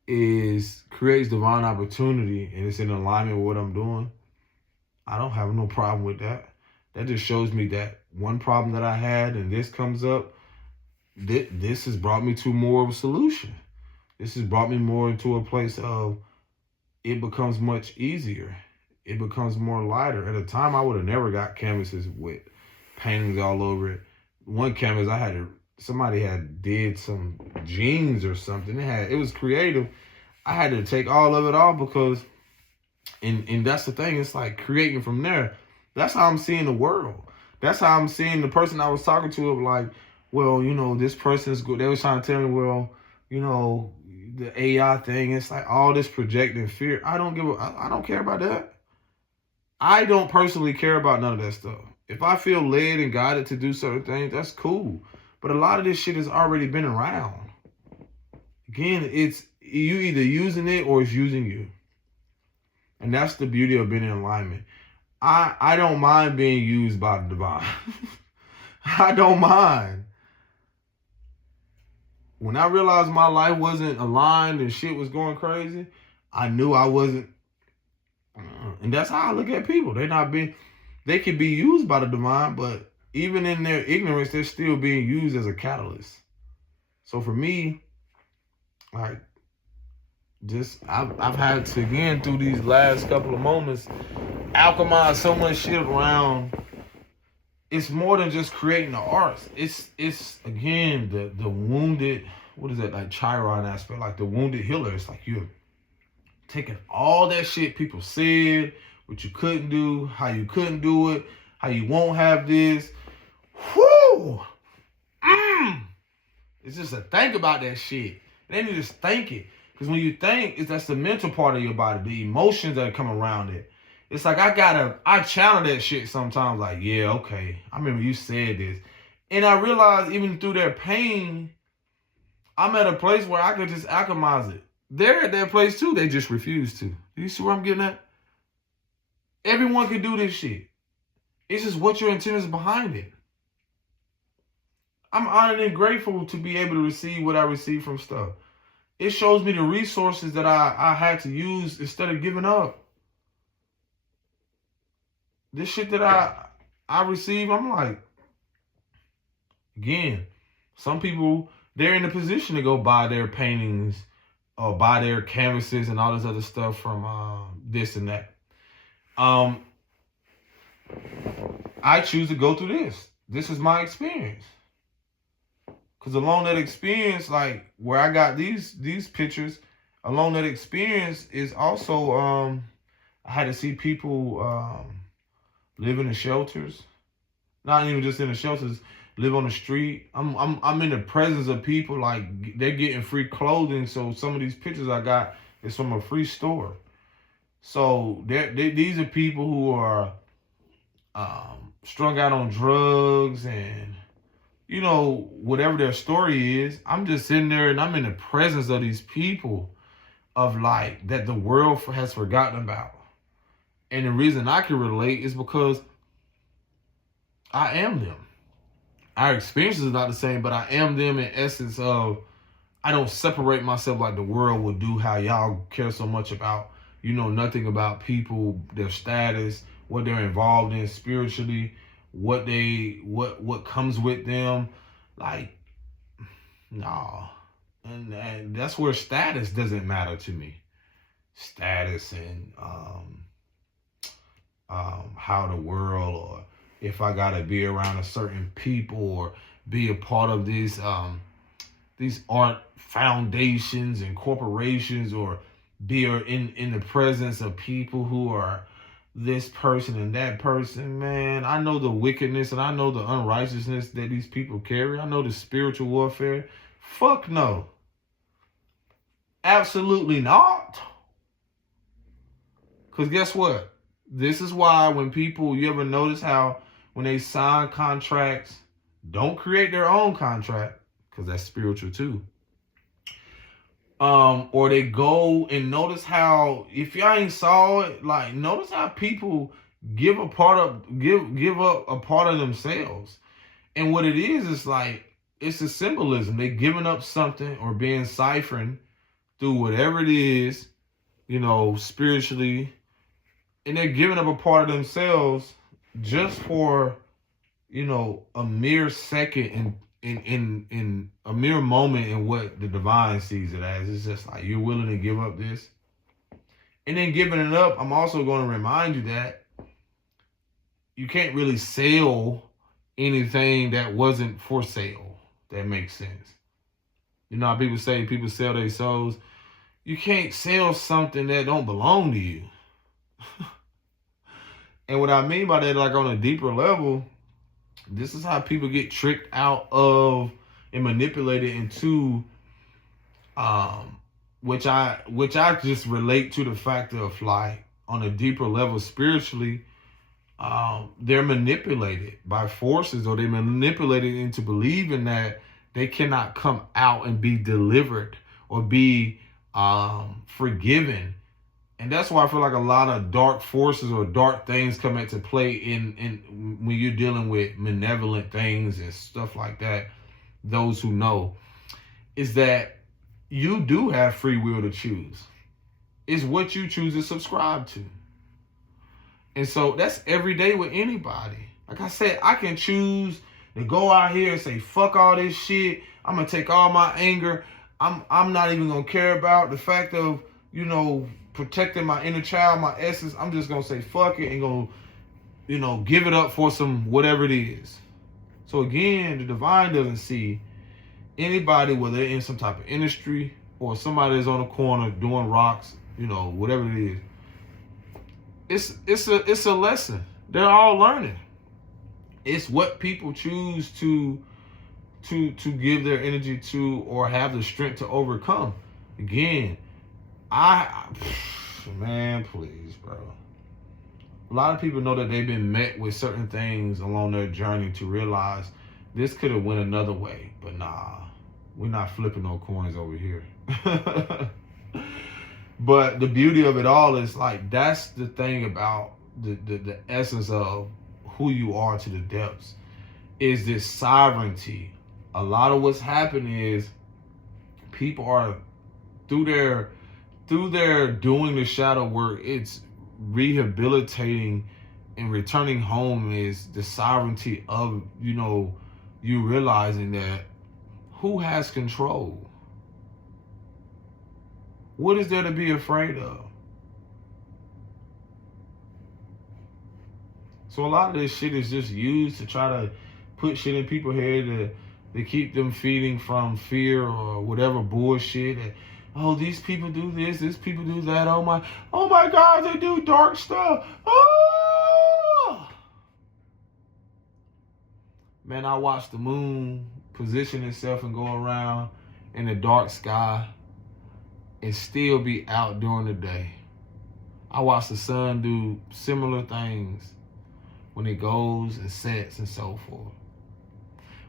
creates divine opportunity and it's in alignment with what I'm doing, I don't have no problem with that. That just shows me that one problem that I had and this comes up, this has brought me to more of a solution. This has brought me more into a place of it becomes much easier. It becomes more lighter. At a time, I would have never got canvases with paintings all over it. One canvas, somebody had did some jeans or something. It was creative. I had to take all of it off because, and that's the thing. It's like creating from there. That's how I'm seeing the world. That's how I'm seeing the person I was talking to. Of like, well, this person's good. They was trying to tell me, well, you know, the AI thing. It's like all this projecting fear. I don't care about that. I don't personally care about none of that stuff. If I feel led and guided to do certain things, that's cool. But a lot of this shit has already been around. Again, it's you either using it or it's using you. And that's the beauty of being in alignment. I don't mind being used by the divine. I don't mind. When I realized my life wasn't aligned and shit was going crazy, I knew I wasn't. And that's how I look at people. They could be used by the divine, but even in their ignorance, they're still being used as a catalyst. So for me, like, I've had to, again, through these last couple of moments, alchemize so much shit around. It's more than just creating the arts. It's again the wounded, what is that, like Chiron aspect, like the wounded healer. It's like you're taking all that shit people said, what you couldn't do, how you couldn't do it, how you won't have this. Whoo! It's just a think about that shit. Then you just think it. Because when you think, that's the mental part of your body, the emotions that come around it. It's like I channel that shit sometimes, like, yeah, okay, I remember you said this. And I realize even through their pain, I'm at a place where I could just alchemize it. They're at that place too, they just refuse to. You see where I'm getting at? Everyone can do this shit. It's just what your intent is behind it. I'm honored and grateful to be able to receive what I receive from stuff. It shows me the resources that I had to use instead of giving up. This shit that I receive, I'm like, again, some people, they're in a position to go buy their paintings or buy their canvases and all this other stuff from this and that. I choose to go through this. This is my experience. Because along that experience, like where I got these pictures, along that experience is also, I had to see people live in the shelters. Not even just in the shelters, live on the street. I'm in the presence of people, like they're getting free clothing. So some of these pictures I got is from a free store. So these are people who are strung out on drugs and, you know, whatever their story is. I'm just sitting there and I'm in the presence of these people of like that the world has forgotten about. And the reason I can relate is because I am them. Our experiences are not the same, but I am them in essence of, I don't separate myself like the world would do, how y'all care so much about, you know, nothing about people, their status, what they're involved in spiritually, what comes with them. Like, no. And that's where status doesn't matter to me. Status and how the world, or if I gotta be around a certain people or be a part of these art foundations and corporations, or be in the presence of people who are this person and that person. Man, I know the wickedness and I know the unrighteousness that these people carry. I know the spiritual warfare. Fuck no. Absolutely not. Because guess what? This is why when people, you ever notice how when they sign contracts, don't create their own contract, because that's spiritual too. Or they go and notice how, if y'all ain't saw it, like notice how people give up a part of themselves. And what it is like, it's a symbolism. They giving up something or being siphoned through whatever it is, you know, spiritually. And they're giving up a part of themselves just for, you know, a mere second in a mere moment in what the divine sees it as. It's just like, you're willing to give up this. And then giving it up, I'm also going to remind you that you can't really sell anything that wasn't for sale. That makes sense. You know how people say people sell their souls? You can't sell something that don't belong to you. And what I mean by that, like on a deeper level, this is how people get tricked out of and manipulated into um, which I just relate to the fact of like on a deeper level spiritually, they're manipulated by forces, or they're manipulated into believing that they cannot come out and be delivered or be forgiven. And that's why I feel like a lot of dark forces or dark things come into play in when you're dealing with malevolent things and stuff like that. Those who know is that you do have free will to choose. It's what you choose to subscribe to. And so that's every day with anybody. Like I said, I can choose to go out here and say, fuck all this shit. I'm going to take all my anger. I'm not even going to care about the fact of, protecting my inner child, my essence. I'm just going to say, fuck it, and going to, give it up for some whatever it is. So again, the divine doesn't see anybody, whether they're in some type of industry or somebody that's on the corner doing rocks, whatever it is. It's a lesson. They're all learning. It's what people choose to give their energy to or have the strength to overcome. Again, man, please, bro. A lot of people know that they've been met with certain things along their journey to realize this could have went another way, but nah, we're not flipping no coins over here. But the beauty of it all is like, that's the thing about the essence of who you are to the depths, is this sovereignty. A lot of what's happening is people are through their doing the shadow work, it's rehabilitating and returning home, is the sovereignty of, you realizing that who has control? What is there to be afraid of? So a lot of this shit is just used to try to put shit in people's head to keep them feeding from fear or whatever bullshit. And, oh, these people do this, these people do that. Oh my God, they do dark stuff. Oh! Man, I watched the moon position itself and go around in the dark sky and still be out during the day. I watched the sun do similar things when it goes and sets and so forth.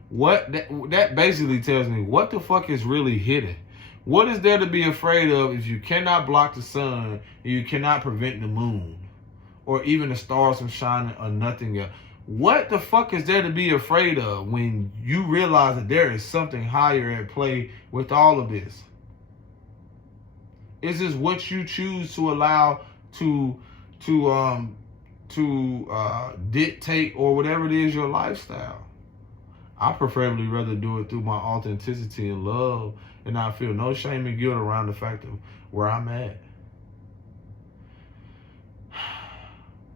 What that basically tells me, what the fuck is really hidden? What is there to be afraid of if you cannot block the sun and you cannot prevent the moon or even the stars from shining or nothing else? What the fuck is there to be afraid of when you realize that there is something higher at play with all of this? Is this what you choose to allow to dictate or whatever it is your lifestyle? I preferably rather do it through my authenticity and love, and I feel no shame and guilt around the fact of where I'm at.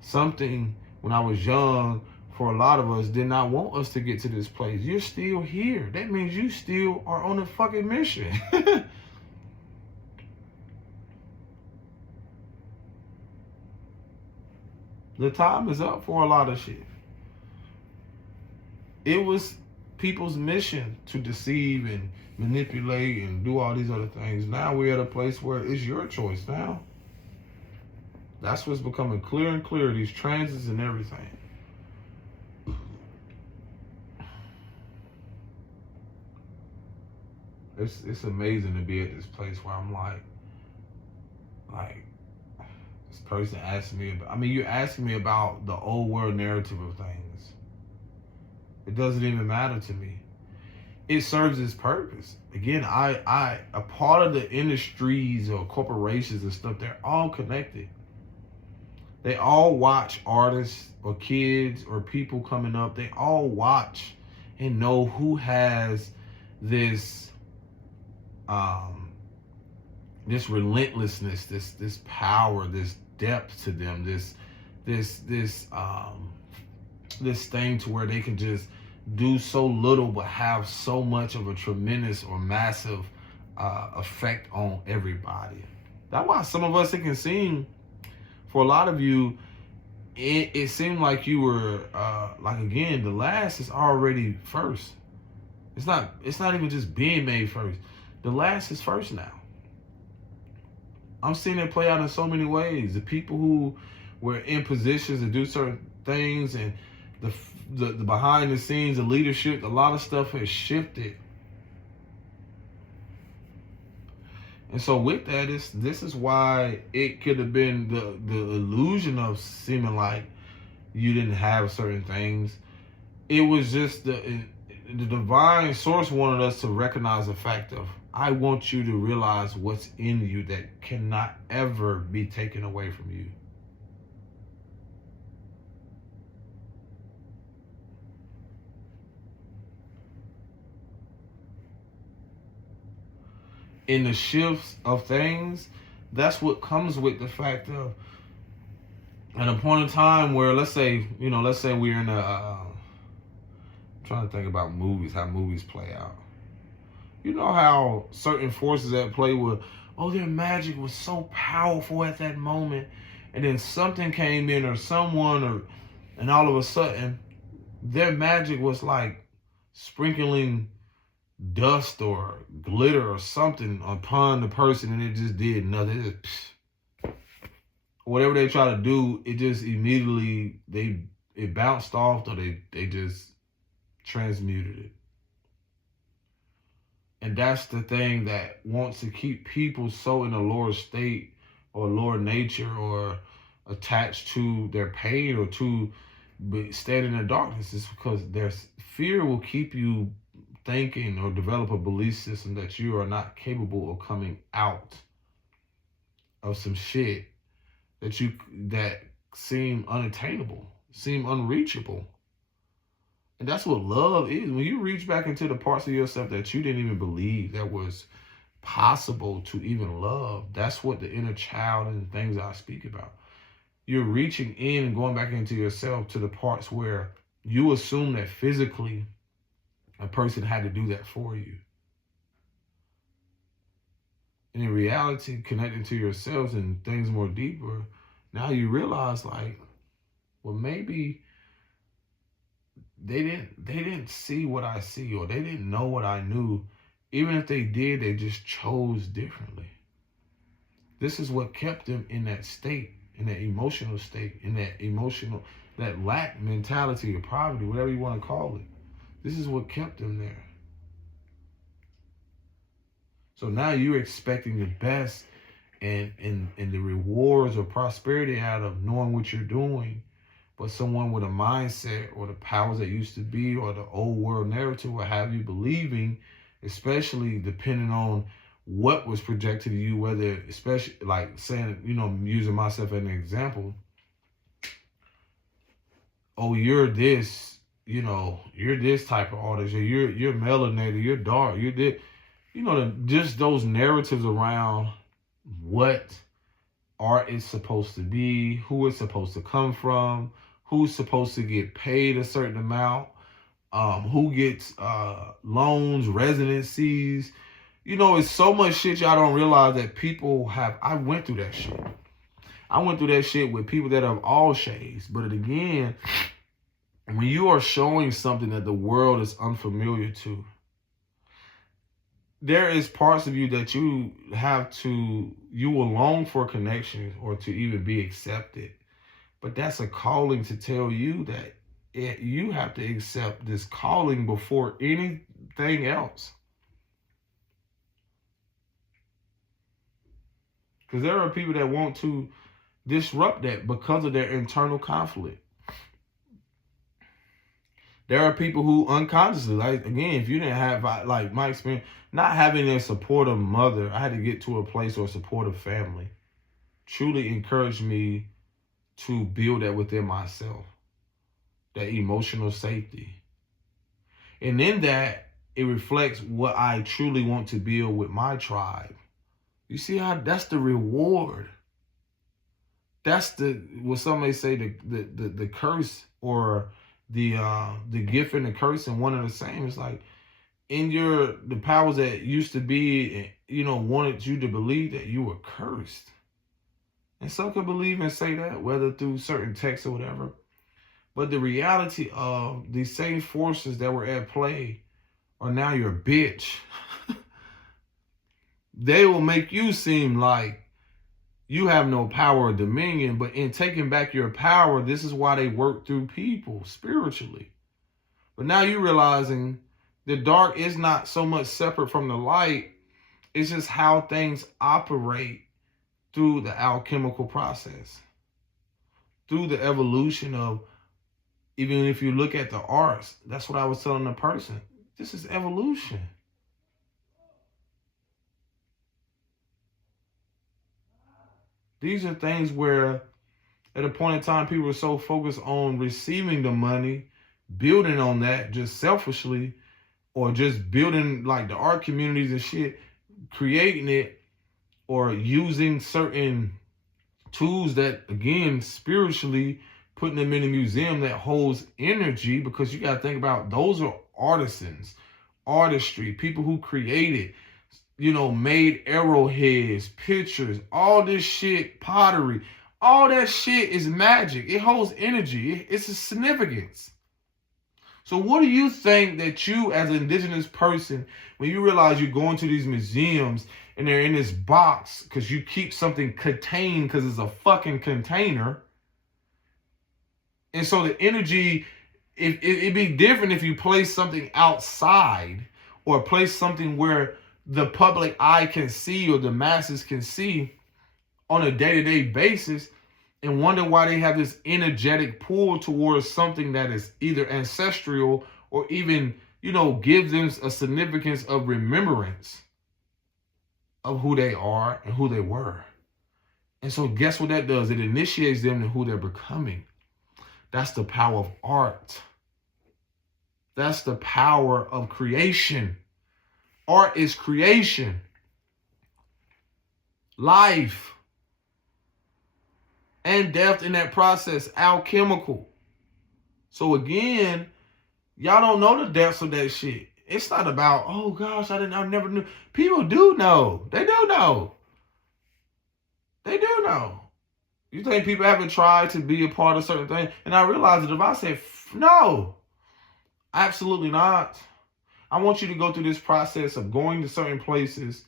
Something when I was young, for a lot of us, did not want us to get to this place. You're still here. That means you still are on a fucking mission. The time is up for a lot of shit. It was people's mission to deceive and manipulate and do all these other things. Now we're at a place where it's your choice now. That's what's becoming clear and clear, these transits and everything. It's amazing to be at this place where I'm like this person asked me about, you're asking me about the old world narrative of things. It doesn't even matter to me. It serves its purpose. Again, a part of the industries or corporations and stuff, they're all connected. They all watch artists or kids or people coming up. They all watch and know who has this this relentlessness, this power, this depth to them, this thing to where they can just do so little but have so much of a tremendous or massive effect on everybody. That's why some of us, it can seem, for a lot of you, it seemed like you were again, the last is already first. It's not even just being made first. The last is first now. I'm seeing it play out in so many ways. The people who were in positions to do certain things, and the behind the scenes, the leadership, a lot of stuff has shifted. And so with that, this is why it could have been the illusion of seeming like you didn't have certain things. It was just the divine source wanted us to recognize the fact of, I want you to realize what's in you that cannot ever be taken away from you. In the shifts of things, that's what comes with the fact of, at a point in time where, let's say we're in I'm trying to think about movies, how movies play out. You know how certain forces at play with, oh, their magic was so powerful at that moment, and then something came in or someone, and all of a sudden, their magic was like sprinkling dust or glitter or something upon the person, and it just did nothing. Whatever they try to do, it just immediately it bounced off, or they just transmuted it. And that's the thing that wants to keep people so in a lower state or lower nature, or attached to their pain, or to standing in the darkness, is because fear will keep you thinking or develop a belief system that you are not capable of coming out of some shit that seem unattainable, seem unreachable. And that's what love is. When you reach back into the parts of yourself that you didn't even believe that was possible to even love, that's what the inner child and things I speak about. You're reaching in and going back into yourself to the parts where you assume that physically a person had to do that for you. And in reality, connecting to yourselves and things more deeper, now you realize, like, well, maybe they didn't see what I see, or they didn't know what I knew. Even if they did, they just chose differently. This is what kept them in that state, in that emotional state, in that lack mentality or poverty, whatever you want to call it. This is what kept them there. So now you're expecting the best and the rewards or prosperity out of knowing what you're doing. But someone with a mindset, or the powers that used to be, or the old world narrative will have you believing, especially depending on what was projected to you, whether, especially like saying, using myself as an example, oh, you're this, you're this type of artist, or you're melanated, you're dark, you're this, just those narratives around what art is supposed to be, who it's supposed to come from, who's supposed to get paid a certain amount, who gets loans, residencies. It's so much shit y'all don't realize that people have. I went through that shit. I went through that shit with people that have all shades. But again, when you are showing something that the world is unfamiliar to, there is parts of you that you will long for connections, or to even be accepted. But that's a calling to tell you that you have to accept this calling before anything else. Because there are people that want to disrupt that because of their internal conflict. There are people who unconsciously, like, again, if you didn't have, like, my experience, not having a supportive mother, I had to get to a place, or a supportive family, truly encouraged me to build that within myself, that emotional safety. And in that, it reflects what I truly want to build with my tribe. You see how that's the reward. That's what some may say the curse, or the gift and the curse, and one and the same. It's like, in the powers that used to be, wanted you to believe that you were cursed. And some could believe and say that, whether through certain texts or whatever. But the reality of these same forces that were at play are now your bitch. they will make you seem like you have no power or dominion. But in taking back your power, this is why they work through people spiritually. But now you're realizing the dark is not so much separate from the light. It's just how things operate through the alchemical process, through the evolution of, even if you look at the arts, that's what I was telling the person. This is evolution. These are things where at a point in time, people were so focused on receiving the money, building on that just selfishly, or just building like the art communities and shit, creating it, or using certain tools that, again, spiritually, putting them in a museum that holds energy, because you got to think about, those are artisans, artistry, people who created, made arrowheads, pictures, all this shit, pottery, all that shit is magic. It holds energy. It's a significance. So what do you think that you, as an indigenous person, when you realize you're going to these museums and they're in this box because you keep something contained because it's a fucking container, and so the energy, it'd be different if you place something outside or place something where the public eye can see or the masses can see on a day-to-day basis, and wonder why they have this energetic pull towards something that is either ancestral or even, gives them a significance of remembrance of who they are and who they were. And so guess what that does? It initiates them to who they're becoming. That's the power of art. That's the power of creation. Art is creation. Life and death in that process, alchemical. So again, y'all don't know the depths of that shit. It's not about, oh gosh, I never knew. People do know. They do know. They do know. You think people haven't tried to be a part of certain things? And I realized that if I said, no, absolutely not. I want you to go through this process of going to certain places.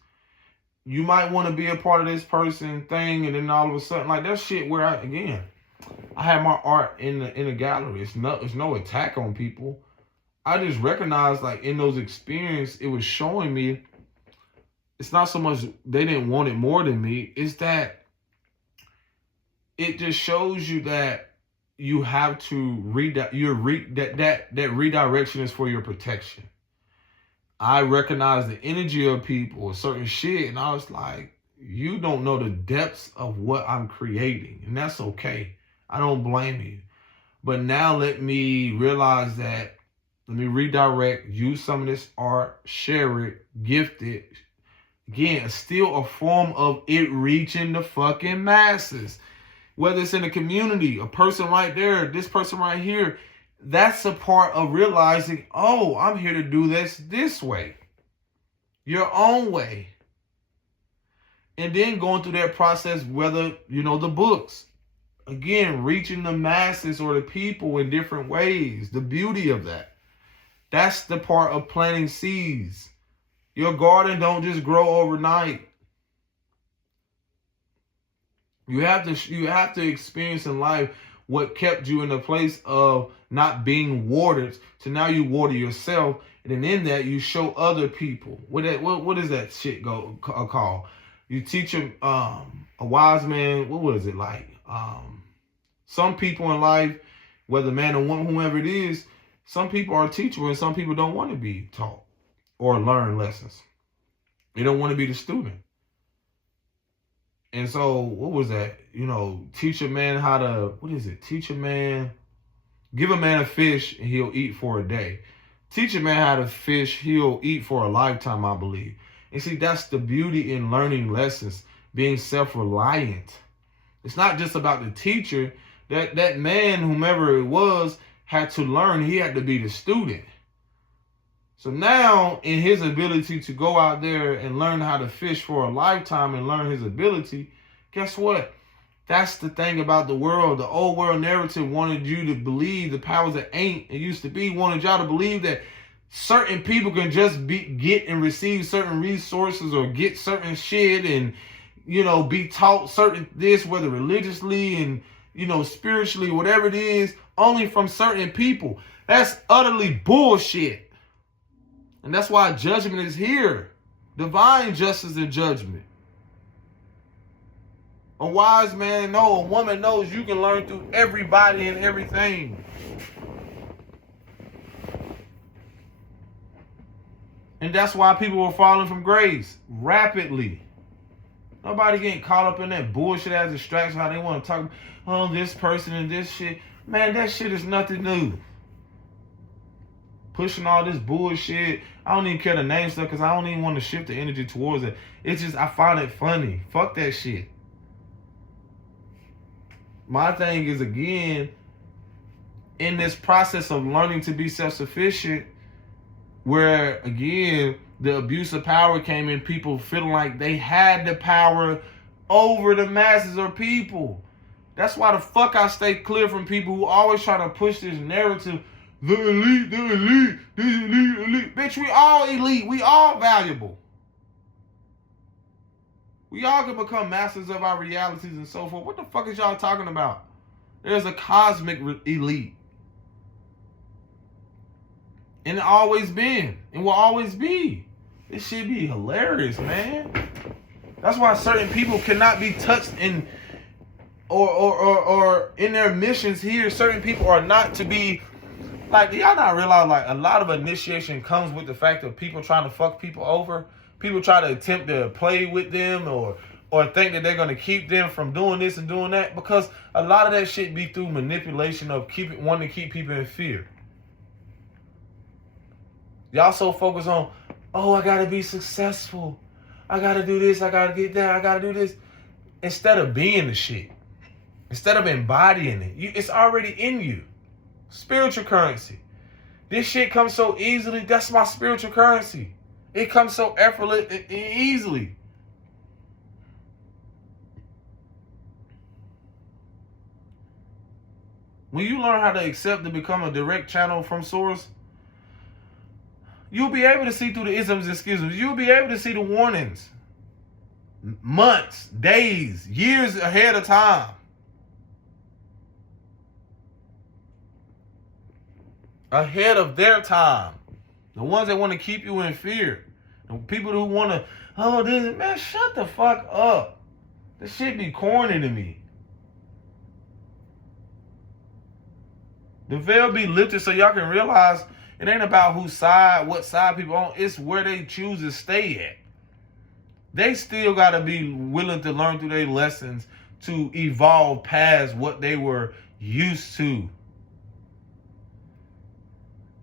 You might want to be a part of this person thing, and then all of a sudden, like that shit where I have my art in the gallery. It's no attack on people. I just recognized, like, in those experiences, it was showing me it's not so much they didn't want it more than me. It's that it just shows you that you have to that redirection is for your protection. I recognize the energy of people or certain shit, and I was like, you don't know the depths of what I'm creating, and that's okay. I don't blame you. But now let me realize that, let me redirect, use some of this art, share it, gift it. Again, it's still a form of it reaching the fucking masses. Whether it's in a community, a person right there, this person right here, that's a part of realizing, oh, I'm here to do this way. Your own way. And then going through that process, whether, the books. Again, reaching the masses or the people in different ways. The beauty of that. That's the part of planting seeds. Your garden don't just grow overnight. You have to experience in life what kept you in a place of not being watered, to now you water yourself, and then in that you show other people. What is that shit called? You teach them, a wise man. What is it like? Some people in life, whether man or woman, whoever it is, some people are teachable and some people don't want to be taught or learn lessons. They don't want to be the student. And so, what was that? Teach a man how to, teach a man, give a man a fish and he'll eat for a day. Teach a man how to fish, he'll eat for a lifetime, I believe. And see, that's the beauty in learning lessons, being self-reliant. It's not just about the teacher. That man, whomever it was, had to learn. He had to be the student. So now, in his ability to go out there and learn how to fish for a lifetime and learn his ability, guess what? That's the thing about the world. The old world narrative wanted you to believe, the powers that ain't, it used to be, wanted y'all to believe that certain people can just get and receive certain resources or get certain shit and, you know, be taught certain this, whether religiously and, you know, spiritually, whatever it is, only from certain people. That's utterly bullshit. And that's why judgment is here. Divine justice and judgment. A wise man knows, a woman knows you can learn through everybody and everything. And that's why people were falling from grace rapidly. Nobody getting caught up in that bullshit as distraction, how they want to talk, oh, this person and this shit. Man, that shit is nothing new. Pushing all this bullshit. I don't even care to name stuff because I don't even want to shift the energy towards it. It's just, I find it funny. Fuck that shit. My thing is, again, in this process of learning to be self-sufficient, where, again, the abuse of power came in, people feeling like they had the power over the masses or people. That's why the fuck I stay clear from people who always try to push this narrative, the elite, the elite, the elite, elite. Bitch, we all elite. We all valuable. We all can become masters of our realities and so forth. What the fuck is y'all talking about? There's a cosmic elite. And it always been. And will always be. This shit be hilarious, man. That's why certain people cannot be touched in or in their missions here. Certain people are not to be, like, do y'all not realize, like, a lot of initiation comes with the fact of people trying to fuck people over? People try to attempt to play with them or think that they're going to keep them from doing this and doing that, because a lot of that shit be through manipulation of wanting to keep people in fear. Y'all so focused on, oh, I got to be successful. I got to do this. I got to get that. I got to do this. Instead of being the shit. Instead of embodying it. It's already in you. Spiritual currency. This shit comes so easily. That's my spiritual currency. It comes so effortless and easily. When you learn how to accept and become a direct channel from source, you'll be able to see through the isms and schisms. You'll be able to see the warnings. Months, days, years ahead of time. Ahead of their time. The ones that want to keep you in fear. The people who want to, oh, this, man, shut the fuck up. This shit be corny to me. The veil be lifted so y'all can realize it ain't about whose side, what side people on. It's where they choose to stay at. They still got to be willing to learn through their lessons to evolve past what they were used to.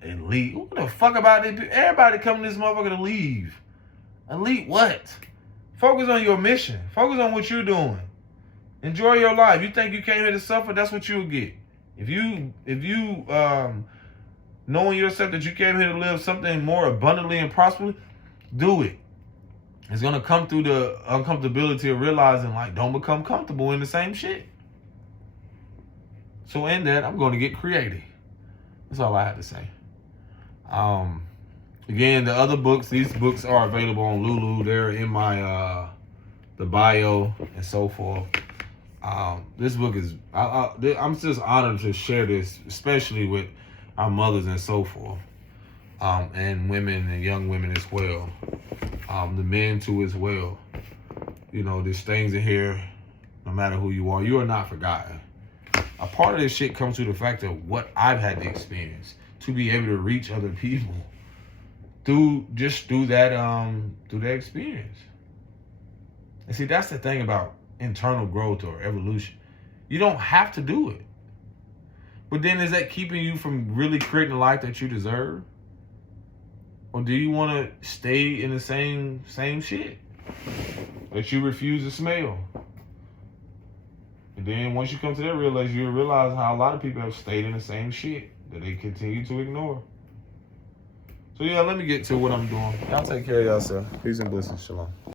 Elite. What the fuck about it? Everybody coming to this motherfucker to leave. Elite what? Focus on your mission. Focus on what you're doing. Enjoy your life. You think you came here to suffer? That's what you'll get. If you knowing yourself that you came here to live something more abundantly and prosperously, do it. It's gonna come through the uncomfortability of realizing, like, don't become comfortable in the same shit. So in that, I'm gonna get creative. That's all I had to say. Again, the other books, these books are available on Lulu. They're in my the bio and so forth. This book is, I'm just honored to share this, especially with our mothers and so forth, and women and young women as well, the men too as well. You know, there's things in here, no matter who you are not forgotten. A part of this shit comes through the fact of what I've had to experience to be able to reach other people through that experience. And see, that's the thing about internal growth or evolution. You don't have to do it. But then is that keeping you from really creating the life that you deserve? Or do you want to stay in the same shit that you refuse to smell? And then once you come to that realization, you'll realize how a lot of people have stayed in the same shit that they continue to ignore. So yeah, let me get to what I'm doing. Y'all take care of yourself. Peace and blessings. Shalom.